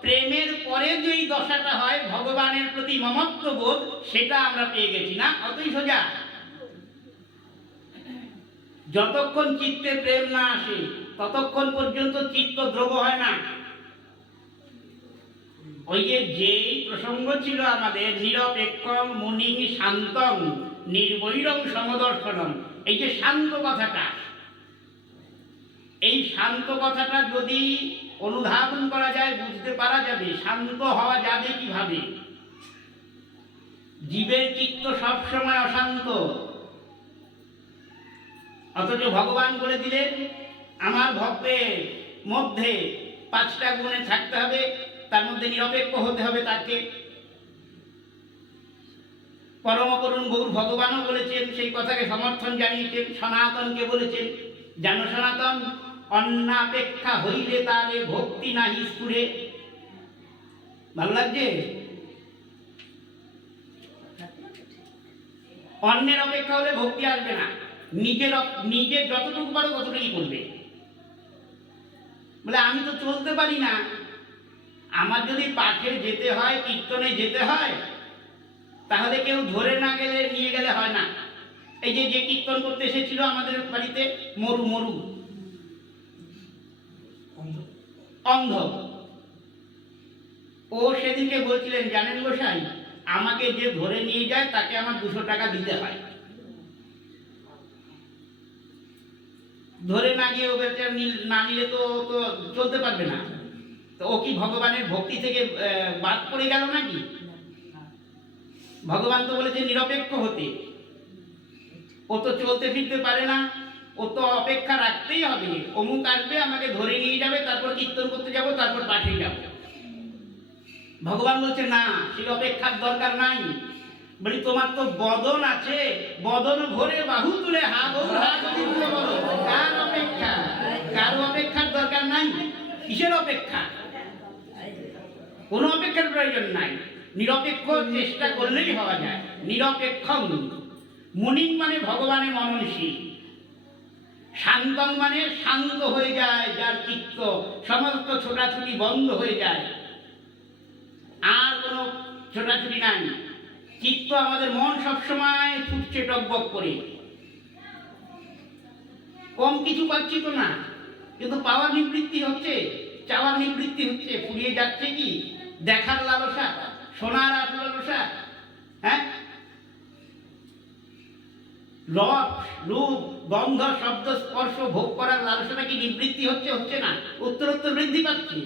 প্রেমের পরে যেই দশাটা হয় ভগবানের প্রতি মমত্ব বোধ, সেটা আমরা পেয়ে গেছি না? অতই সোজা। যতক্ষণ চিত্তে প্রেম না আসে ততক্ষণ পর্যন্ত চিত্ত দ্রব হয় না। ওই যে যেই প্রসঙ্গ ছিল আমাদের, নিরপেক্ষং মুনিং শান্তং নির্বৈরং সমদর্শনম, এই যে শান্ত কথাটা, এই শান্ত কথাটা যদি অনুধাবন করা যায়, বুঝতে পারা যাবে শান্ত হওয়া যাবে কিভাবে। জীবের চিত্ত সবসময় অশান্ত, অথচ ভগবান বলে দিলেন আমার ভক্তের মধ্যে 5টা গুণে থাকতে হবে, তার মধ্যে নিরপেক্ষ হতে হবে তাকে। পরম করুণ গৌর ভগবানও বলেছেন, সেই কথাকে সমর্থন জানিয়েছেন, সনাতনকে বলেছেন, জানো সনাতন, অন্নাপেক্ষা হইলে তারে ভক্তি নাহি স্ফুরে। ভালো লাগছে? অন্যের অপেক্ষা হলে ভক্তি আসবে না, নিজের যতটুকু পারো ততটুকুই করবে। বলে আমি তো চলতে পারি না, আমার যদি পাঠে যেতে হয়, কীর্তনে যেতে হয়, তাহলে কেউ ধরে না গেলে, নিয়ে গেলে হয় না। এই যে যে কীর্তন করতে এসেছিল আমাদের বাড়িতে, মরু অন্ধ, ও সেদিনকে বলছিলেন, জানেন গোসাই, আমাকে যে ধরে নিয়ে যায় তাকে আমার 200 টাকা দিতে হয়। ধরে না গিয়ে ও না নিলে তো তো চলতে পারবে না। তো ও কি ভগবানের ভক্তি থেকে বাদ পড়ে গেল নাকি? ভগবান তো বলেছে নিরপেক্ষ হতে। ও তো চলতে ফিরতে পারে না, ও তো অপেক্ষা রাখতেই হবে, অমুক আসবে আমাকে ধরে নিয়ে যাবে, তারপর কীর্তন করতে যাব, তারপর পাঠে যাব। ভগবান বলছে না, সেই অপেক্ষার দরকার নাই। বলি তোমার তো বদন আছে, বদন ভরে বাহু তুলে হা গৌর হা গোবিন্দ বলো, কার অপেক্ষা? কারো অপেক্ষার দরকার নাই। কিসের অপেক্ষা? কোনো অপেক্ষার প্রয়োজন নাই। নিরপেক্ষ চেষ্টা করলেই হওয়া যায়। নিরপেক্ষং মুনিং মানে ভগবানের মননশীল, শান্তং মানে শান্ত হয়ে যায় যার চিত্ত, সমস্ত ছোটাছুটি বন্ধ হয়ে যায়, আর কোনো ছোটাছুটি নাই। চিত্ত আমাদের মন সবসময় ছুটছে টকবক করে। কম কিছু পাচ্ছি তো না, কিন্তু পাওয়ার নিবৃত্তি হচ্ছে, চাওয়ার নিবৃত্তি হচ্ছে। ফুরিয়ে যাচ্ছে কি দেখার লালসা, সোনার লালসা, হ্যাঁ, রস রূপ গন্ধ শব্দ স্পর্শ ভোগ করার লালসাটা কি নিবৃত্তি হচ্ছে? হচ্ছে না, উত্তরোত্তর বৃদ্ধি পাচ্ছে,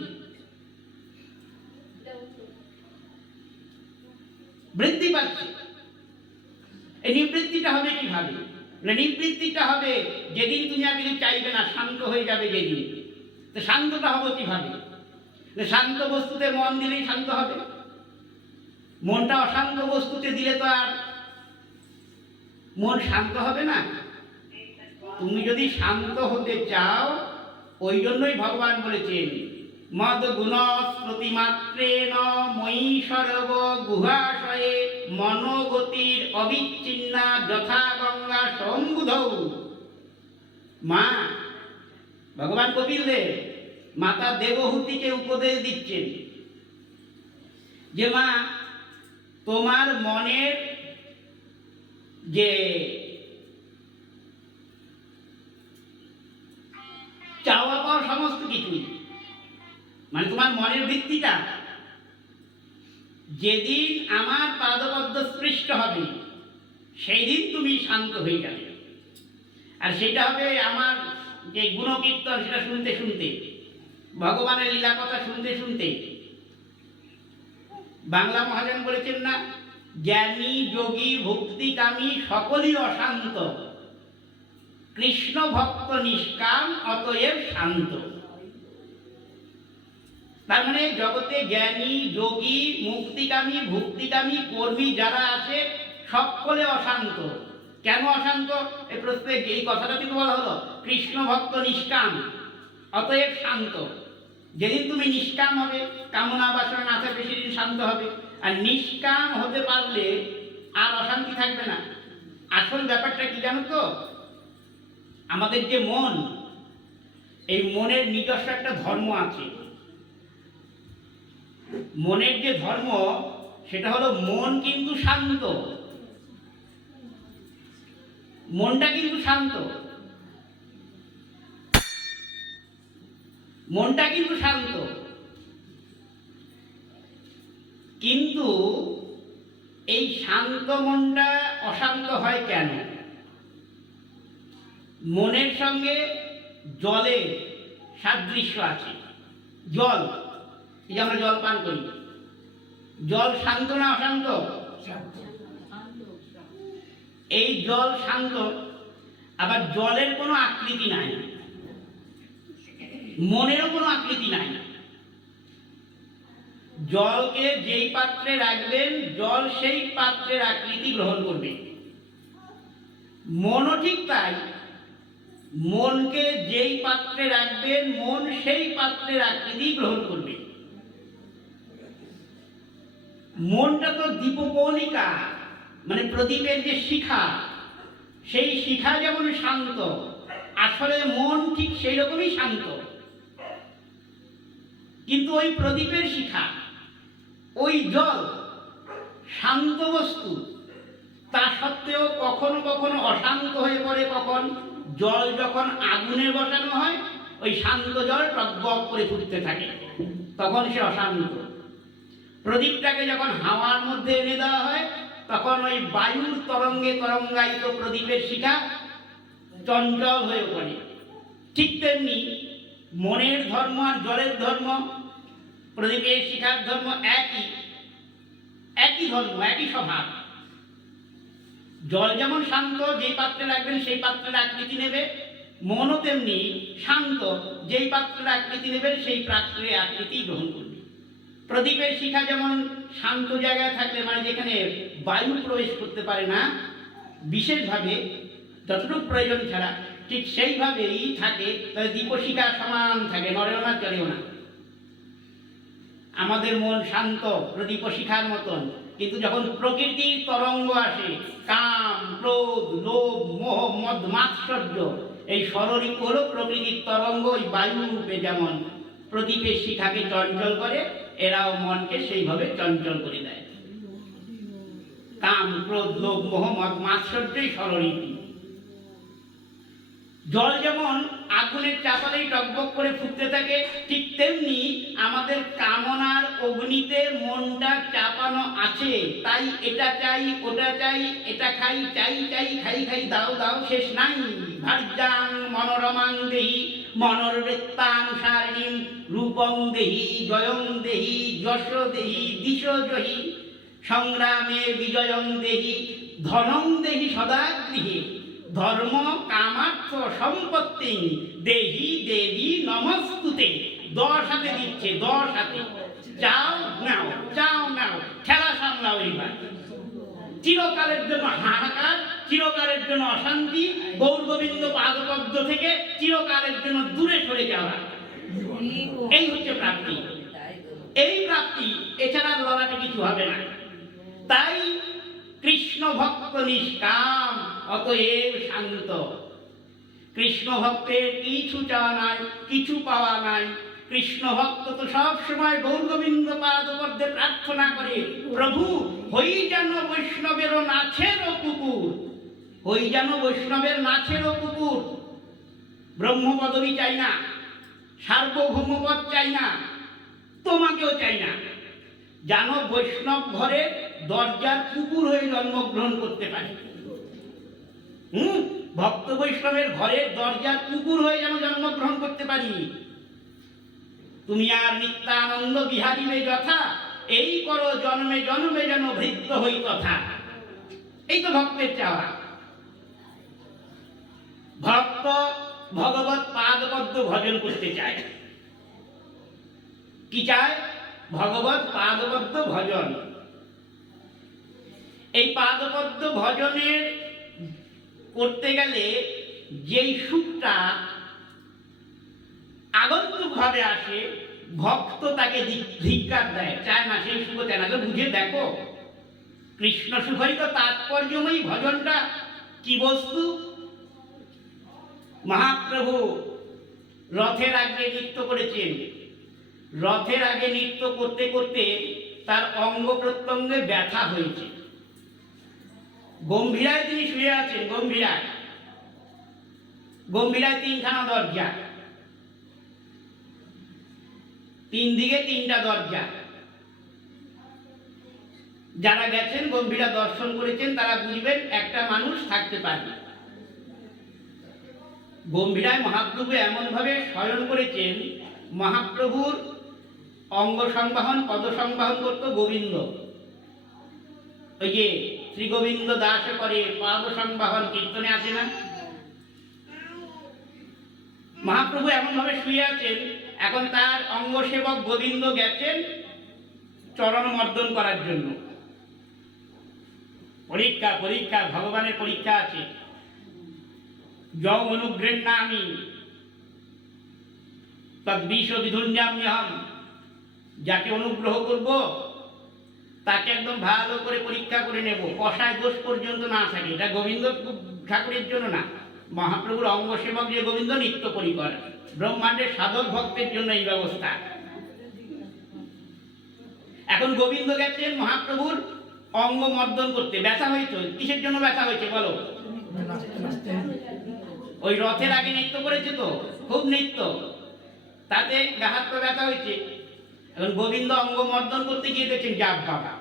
বৃদ্ধি পাচ্ছে। এই নিবৃত্তিটা হবে কিভাবে? নিবৃত্তিটা হবে যেদিন তুমি আর কিছু চাইবে না, শান্ত হয়ে যাবে যেদিন। তো শান্তটা হবে কিভাবে? শান্ত বস্তুতে মন দিলেই শান্ত হবে। মনটা অশান্ত বস্তুতে দিলে তো আর মন শান্ত হবে না। তুমি যদি শান্ত হতে চাও, ওই জন্যই ভগবান বলেছেন মদ গুণ প্রতিমাত্রেণ ময়ী সর্ব গুহাশয়ে মনোগতির অবিচ্ছিন্না যথা গঙ্গা সম্বুধৌ। মা, ভগবান কপিল দেব মাতা দেবহূতিকে উপদেশ দিচ্ছেন যে মা, তোমার মনের যে চাওয়া পাওয়া সমস্ত কিছুই, মানে তোমার মনের ভিত্তিটা যেদিন আমার পাদপদ্ম স্পৃষ্ট হবে, সেই দিন তুমি শান্ত হয়ে যাবে। আর সেটা হবে আমার যে গুণকীর্তন, সেটা শুনতে শুনতে, ভগবানের লীলা কথা শুনতে শুনতে। বাংলা মহাজন বলেছেন না, জ্ঞানী যোগী ভক্তিকামী সকলই অশান্ত, কৃষ্ণ ভক্ত নিষ্কাম অতএব শান্ত। তার মানে জগতে জ্ঞানী যোগী মুক্তিকামী ভক্তিকামী কর্মী যারা আছে সকলে অশান্ত। কেন অশান্ত? এই প্রশ্নে এই কথাটা কিন্তু বলা হলো, কৃষ্ণ ভক্ত নিষ্কাম অতএব শান্ত। যেদিন তুমি নিষ্কাম হবে, কামনা বাসনা না থাকবে, সেদিন শান্ত হবে। আর নিষ্কাম হতে পারলে আর অশান্তি থাকবে না। আসল ব্যাপারটা কি জানো তো, আমাদের যে মন, এই মনের নিজস্ব একটা ধর্ম আছে। মনের যে ধর্ম সেটা হলো মন কিন্তু শান্ত, মনটা কিন্তু শান্ত, মনটা কিন্তু শান্ত। কিন্তু এই শান্ত মনটা অশান্ত হয় কেন? মনের সঙ্গে জলের সাদৃশ্য আছে। জল, এই যে আমরা জল পান করি, জল শান্ত না অশান্ত? এই জল শান্ত, আবার জলের কোনো আকৃতি নাই, মনেরও কোনো আকৃতি নাই। জলকে যেই পাত্রে রাখবেন জল সেই পাত্রের আকৃতি গ্রহণ করবে। মনও ঠিক তাই, মনকে যেই পাত্রে রাখবেন মন সেই পাত্রের আকৃতি গ্রহণ করবে। মনটা তো দীপকণিকা, মানে প্রদীপের যে শিখা, সেই শিখা যেমন শান্ত, আসলে মন ঠিক সেই রকমই শান্ত। কিন্তু ওই প্রদীপের শিখা, ওই জল শান্ত বস্তু, তা সত্ত্বেও কখনো কখনো অশান্ত হয়ে পড়ে। কখন? জল যখন আগুনে বসানো হয়, ওই শান্ত জল টকবক করে ফুটতে থাকে, তখন সে অশান্ত। প্রদীপটাকে যখন হাওয়ার মধ্যে এনে দেওয়া হয়, তখন ওই বায়ুর তরঙ্গে তরঙ্গায়িত প্রদীপের শিখা চঞ্চল হয়ে পড়ে। ঠিক তেমনি মনের ধর্ম আর জলের ধর্ম, প্রদীপের শিখার ধর্ম একই, একই ধর্ম, একই স্বভাব। জল যেমন শান্ত, যেই পাত্রে রাখবেন সেই পাত্রের আকৃতি নেবে, মনও তেমনি শান্ত, যেই পাত্রের আকৃতি নেবেন সেই পাত্রের আকৃতি গ্রহণ করবে। প্রদীপের শিখা যেমন শান্ত জায়গায় থাকলে, মানে যেখানে বায়ু প্রবেশ করতে পারে না বিশেষভাবে, যতটুকু প্রয়োজন ছাড়া, ঠিক সেইভাবেই থাকে, তাহলে দীপশিখা সমান থাকে, নড়েও না চড়েও না। আমাদের মন শান্ত প্রদীপশিখার মতন, কিন্তু যখন প্রকৃতির তরঙ্গ আসে, কাম, ক্রোধ, লোভ, মোহ, মদ, মাৎসর্য, এই ষড়ঋতু হলো প্রকৃতির তরঙ্গ। ওই বায়ু রূপে যেমন প্রদীপের শিখাকে চঞ্চল করে, এরাও মনকে সেইভাবে চঞ্চল করে দেয়। কাম, ক্রোধ, লোভ, মোহ, মদ, মাৎসর্যই ষড়ঋতু। জল যেমন আগুনের চাপালেই টকবক করে ফুটতে থাকে, ঠিক তেমনি আমাদের কামনার অগ্নিতে মনটা চাপানো আছে। তাই এটা চাই, ওটা চাই, এটা খাই, চাই চাই, খাই খাই, দাও দাও, শেষ নাই। ভার্যাং মনোরমাং দেহি মনোরবৃত্তানুসারিণীং রূপং দেহি জয়ং দেহি যশ দেহি দিশ জহি সংগ্রামে বিজয়ং দেহি ধনং দেহি সদা গৃহে ধর্ম কামার্থ সম্পত্তি দেহি দেবী নমস্তুতে। 10 হাতে দিচ্ছে, 10 হাতে। চাও নাও, চাও নাও, খেলা সামলাও। এইবার চিরকালের জন্য হাহাকার, চিরকালের জন্য অশান্তি, গৌর গোবিন্দ পাদপদ্ম থেকে চিরকালের জন্য দূরে সরে যাওয়া, এই হচ্ছে প্রাপ্তি। এই প্রাপ্তি, এছাড়া লড়াটা কিছু হবে না। তাই কৃষ্ণ ভক্ত নিষ্কাম, অতএব শান্ত। কৃষ্ণ ভক্তের কিছু চাওয়া নাই, কিছু পাওয়া নাই। কৃষ্ণ ভক্ত তো সব সময় গৌর গোবিন্দ পাদপদ্মে প্রার্থনা করে, প্রভু হই যেন বৈষ্ণবের নাছের কুকুর, হই যেন বৈষ্ণবের নাছের কুকুর। ব্রহ্ম পদবী চাই না, সার্বভৌমপদ চাই না, তোমাকেও চাই না। যেন বৈষ্ণব ঘরে দরজার কুকুর হয়ে জন্মগ্রহণ করতে পারে। ভক্ত বৈষ্ণবের ঘরের দরজার কুকুর হয়ে যেন জন্মগ্রহণ করতে পারি। তুমি আর নিত্যানন্দ বিহারিবে যথা, এই করো জন্মে জন্মে যেন ভৃত্য হই তথা। এই তো ভক্তের চাওয়া। ভক্ত ভগবত পাদপদ্ম ভজন করতে চায়। কি চায়? ভগবত পাদপদ্ম ভজন। এই পাদপদ্ম ভজনের করতে গেলে যেই সুখটা আগন্তুক ভাবে আসে, ভক্ত তাকে ধিক্কার দেয়, চায় না, সেই সুখ চায় না। বুঝে দেখো, কৃষ্ণ সুখরিত তাৎপর্যময়ী ভজনটা কি বস্তু? মহাপ্রভু রথের আগে নৃত্য করেছেন। রথের আগে নৃত্য করতে করতে তার অঙ্গ প্রত্যঙ্গে ব্যথা হয়েছে। গম্ভীরায় তিনি শুয়ে আছেন। গম্ভীরায় গম্ভীরায় তিনখানা দরজা, তিন দিকে তিনটা দরজা। যারা গেছেন গম্ভীরা দর্শন করেছেন তারা বুঝবেন একটা মানুষ থাকতে পারবে। গম্ভীরায় মহাপ্রভু এমনভাবে শয়ন করেছেন, মহাপ্রভুর অঙ্গ সংবাহন পদ সংবাহন করত গোবিন্দ। ওই যে শ্রী গোবিন্দ দাস করে পদ সংবাহন কীর্তনে আছে না? মহাপ্রভু এমনভাবে শুয়ে আছেন, এখন তার অঙ্গ সেবক গোবিন্দ গেছেন চরণ মর্দন করার জন্য। পরীক্ষা পরীক্ষা, ভগবানের পরীক্ষা আছে। যৌ অনুগৃহ্ণামি তদ্বিষ বিধুর্যাম্যহম, যাকে অনুগ্রহ করব তাকে একদম ভালো করে পরীক্ষা করে নেব, কষায় দোষ পর্যন্ত না থাকে। এটা গোবিন্দ ঠাকুরের জন্য না, মহাপ্রভুর অঙ্গ সেবক যে গোবিন্দ নিত্য পরিকর, ব্রহ্মাণ্ডের সাধক ভক্তের জন্য এই ব্যবস্থা। এখন গোবিন্দ গেছেন মহাপ্রভুর অঙ্গ মর্দন করতে। ব্যথা হয়েছে, কিসের জন্য ব্যথা হয়েছে বলো? ওই রথের আগে নৃত্য করেছে তো, খুব নৃত্য, তাতে হাত পা ব্যথা হয়েছে। এখন গোবিন্দ অঙ্গ মর্দন করতে গিয়ে দেখছেন যাব বাবা,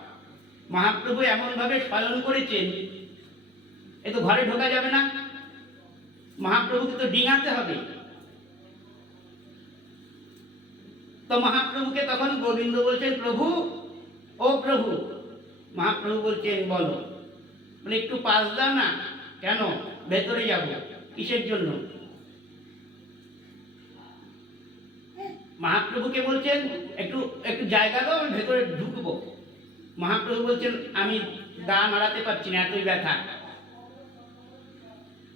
মহাপ্রভু এমন ভাবে শয়ন করেছেন, এ তো ঘরে ঢোকা যাবে না, মহাপ্রভুকে তো ডিঙাতে হবে। তো মহাপ্রভুকে তখন গোবিন্দ বলছেন, প্রভু, ও প্রভু। মহাপ্রভু বলছেন, বলো। বলে একটু পাশ দাও না। কেন? ভেতরে যাব। কিসের জন্য? মহাপ্রভুকে বলছেন একটু একটু জায়গা দাও, আমি ভেতরে ঢুকবো। মহাপ্রভু বলছেন, আমি গা নাড়াতে পারছি না, এতই ব্যথা।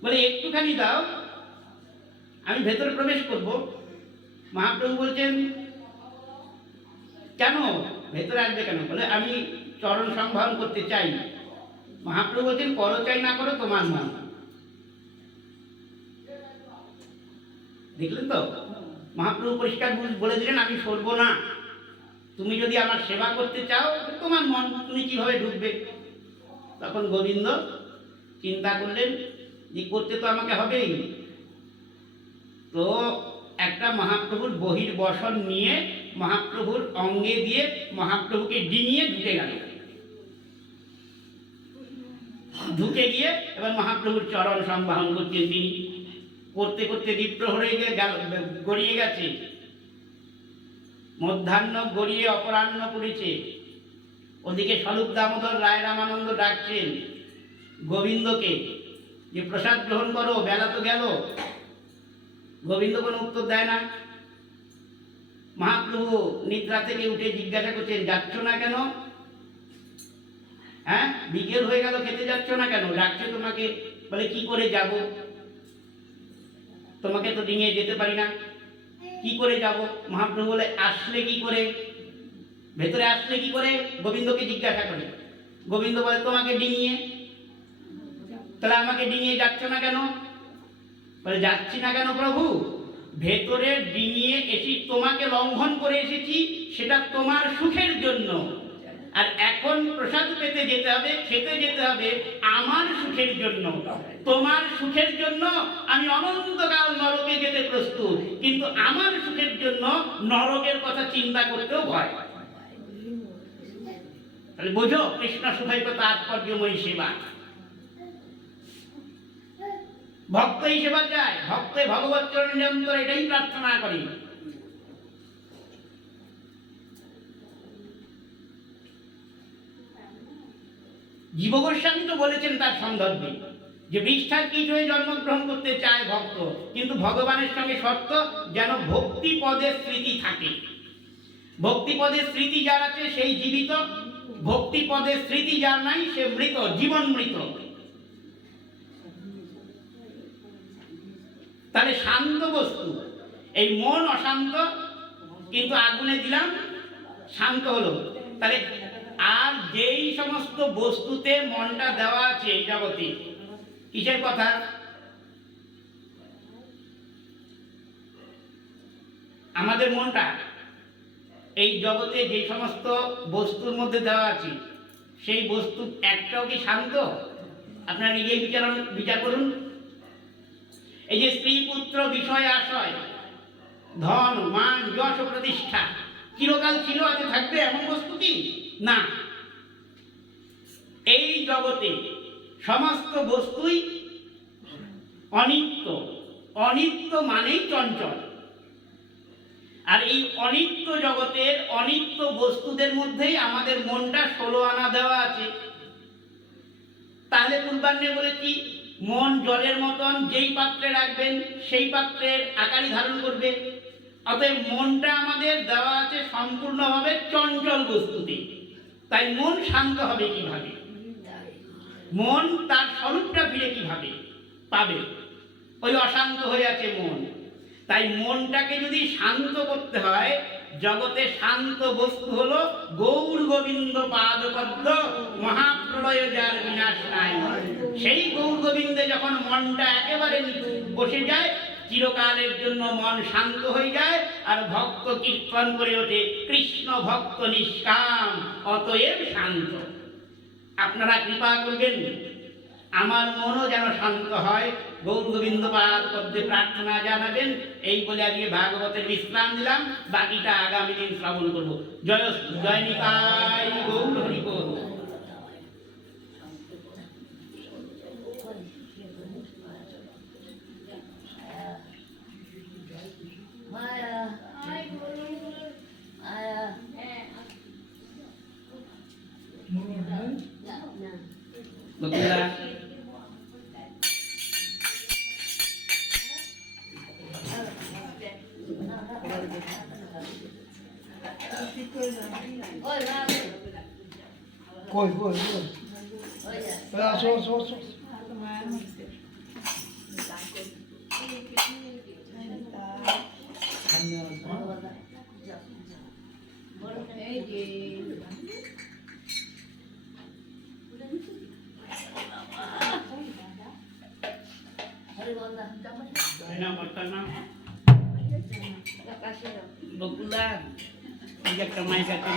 বলে একটুখানি দাও, আমি ভেতরে প্রবেশ করব। মহাপ্রভু বলছেন, কেন ভেতরে আসবে কেন? বলে আমি চরণ সংবহন করতে চাই। মহাপ্রভু বলছেন, করো চাই না করো তোমার মন। দেখলেন তো, মহাপ্রভু পরিষ্কার বলে দিলেন, আমি সরব না। তুমি যদি আমার সেবা করতে চাও তোমার মন, তুমি কিভাবে ঢুকবে? তখন গোবিন্দ চিন্তা করলেন যে করতে তো আমাকে হবেই। তো একটা মহাপ্রভুর বহির্বসন নিয়ে মহাপ্রভুর অঙ্গে দিয়ে মহাপ্রভুকে ডিঙিয়ে ঢুকে গেল। ঢুকে গিয়ে এবার মহাপ্রভুর চরণ সংবাহন করছেন তিনি। করতে করতে দ্বীপ্রহরে গড়িয়ে গেছে, মধ্যাহ্ন গড়িয়ে অপরাহ্ন পড়েছে। ওদিকে স্বরূপ দামোদর রায় রামানন্দ ডাকছেন গোবিন্দকে যে প্রসাদ গ্রহণ করো, বেলা তো গেল। গোবিন্দ কোনো উত্তর দেয় না। মহাপ্রভু নিদ্রা থেকে উঠে জিজ্ঞাসা করছেন, যাচ্ছ না কেন? হ্যাঁ, বিকেল হয়ে গেল, খেতে যাচ্ছ না কেন? ডাকছে তোমাকে। বলে কি করে যাব? তোমাকে তো ডিঙিয়ে যেতে পারি না, কি করে যাব? মহাপ্রভু বলে, আসলে কি করে, ভেতরে আসলে কি করে? গোবিন্দকে জিজ্ঞাসা করে। গোবিন্দ বলে, তোমাকে ডিঙিয়ে। তাহলে আমাকে ডিঙিয়ে যাচ্ছ না কেন? বলে, যাচ্ছি না কেন প্রভু, ভেতরে ডিঙিয়ে এসে তোমাকে লঙ্ঘন করে এসেছি, সেটা তোমার সুখের জন্য। আর এখন প্রসাদ পেতে যেতে হবে, খেতে যেতে হবে আমার সুখের জন্য। তোমার সুখের জন্য আমি অনন্তকাল নরকে যেতে প্রস্তুত, কিন্তু আমার সুখের জন্য নরকের কথা চিন্তা করতেও ভয়। তাহলে বোঝো কৃষ্ণ সুখায়িত তাৎপর্যময়ী সেবা। ভক্তই সেবা চায়, ভক্তে ভগবত চরণ নিরন্তর এটাই প্রার্থনা করি। জীব গোস্বামী তো বলেছেন তার সন্দর্ভে যে বিষ্ঠার কীট হয়ে জন্মগ্রহণ করতে চায় ভক্ত, কিন্তু ভগবানের সঙ্গে শর্ত যেন ভক্তি পদের স্মৃতি থাকে। ভক্তি পদের স্মৃতি যার আছে সেই জীবিত, ভক্তি পদের স্মৃতি যার নাই সে মৃত, জীবন মৃত। তাহলে শান্ত বস্তু, এই মন অশান্ত, কিন্তু আগুনে দিলাম শান্ত হলো। তাহলে আর যেই সমস্ত বস্তুতে মনটা দেওয়া আছে এই জগতে, কিসের কথা? আমাদের মনটা এই জগতে যে সমস্ত বস্তুর মধ্যে দেওয়া আছে, সেই বস্তু একটাও কি শান্ত? আপনারা নিজেই বিচার করুন। এই যে স্ত্রী পুত্র বিষয় আশয়, ধন মান যশ প্রতিষ্ঠা, চিরকাল ছিল, আছে, থাকবে এমন বস্তু কি? না। এই জগতে সমস্ত বস্তুই অনিত্য। অনিত্য মানেই চঞ্চল। আর এই অনিত্য জগতের অনিত্য বস্তুদের মধ্যেই আমাদের মনটা 16 আনা দেওয়া আছে। তাহলে পূর্বাহ্নে বলেছি মন জলের মতন, যেই পাত্রে রাখবেন সেই পাত্রের আকারই ধারণ করবে। অতএব মনটা আমাদের দেওয়া আছে সম্পূর্ণভাবে চঞ্চল বস্তুতে। তাই মন শান্ত হবে কিভাবে? মন তার স্বরূপটা ফিরে কিভাবে পাবে? ওই অশান্ত হয়ে আছে মন। তাই মনটাকে যদি শান্ত করতে হয়, জগতে শান্ত বস্তু হলো গৌর গোবিন্দ পাদপদ্ম, মহাপ্রলয় যার বিনাশ নাই। সেই গৌর গোবিন্দে যখন মনটা একেবারে বসে যায়, চিরকালের জন্য মন শান্ত হয়ে যায়, আর ভক্ত কীর্তন করে ওঠে কৃষ্ণ ভক্ত নিষ্কাম, অতএব শান্ত। আপনারা কৃপা করবেন আমার মনও যেন শান্ত হয়, গৌর গোবিন্দ পাদ পদ্মে প্রার্থনা জানাবেন। এই বলে আজকে ভাগবতের বিশ্রাম দিলাম, বাকিটা আগামী দিন শ্রবণ করবো। জয় জয় নিতাই গৌর হরি বল। বকুলা কই আসো আসো আসো। বকুলা একটা মাইক আছে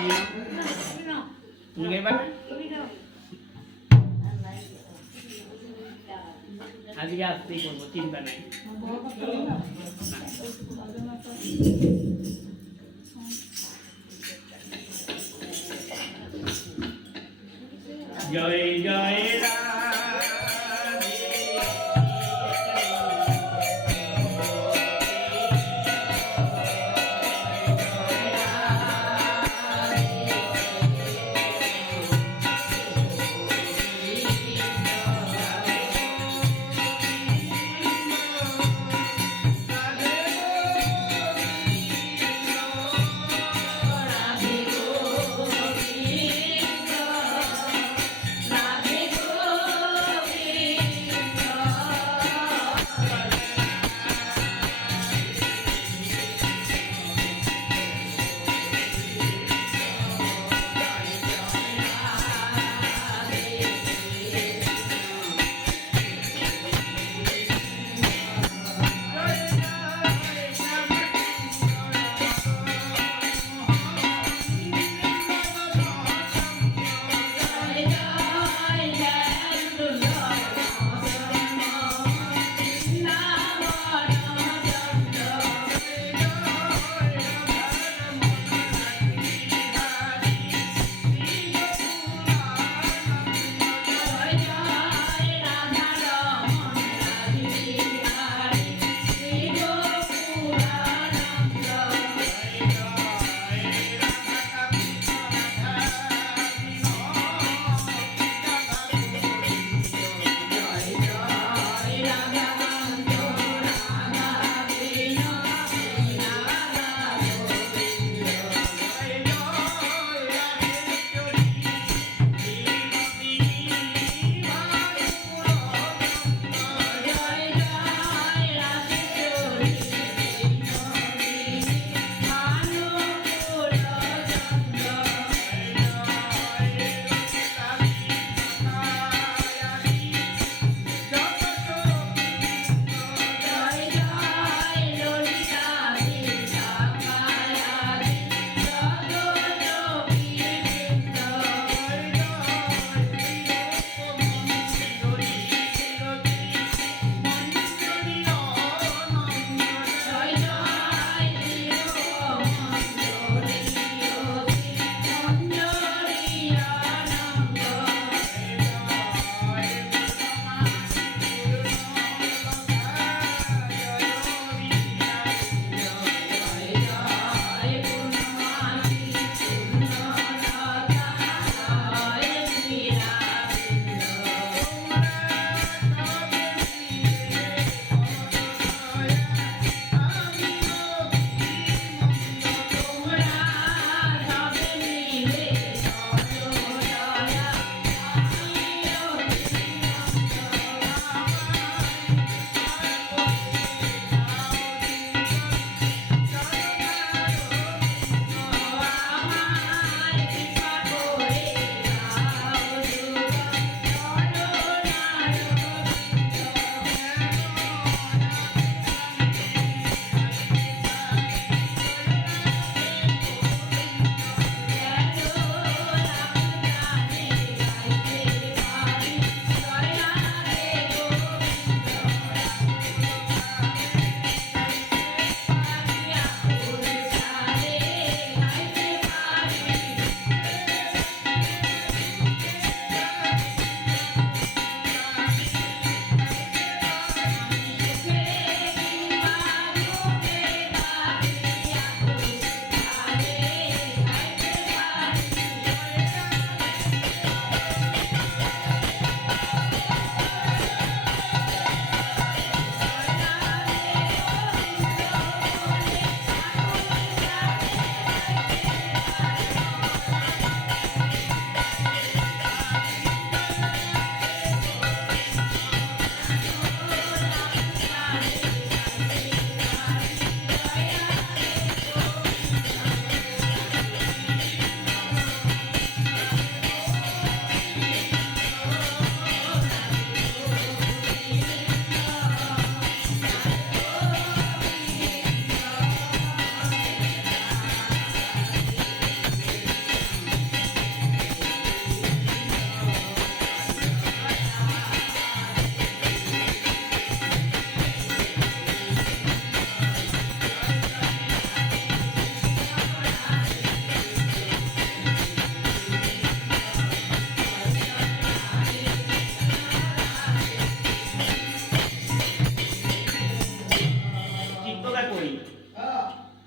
আজকে আসতেই করবো, চিন্তা নাই। জয় জয়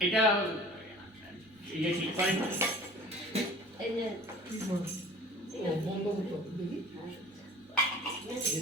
এটা ইয়ে ঠিক করেন। এই যে ও বন্ধ করতে হবে দেখি। দেখি।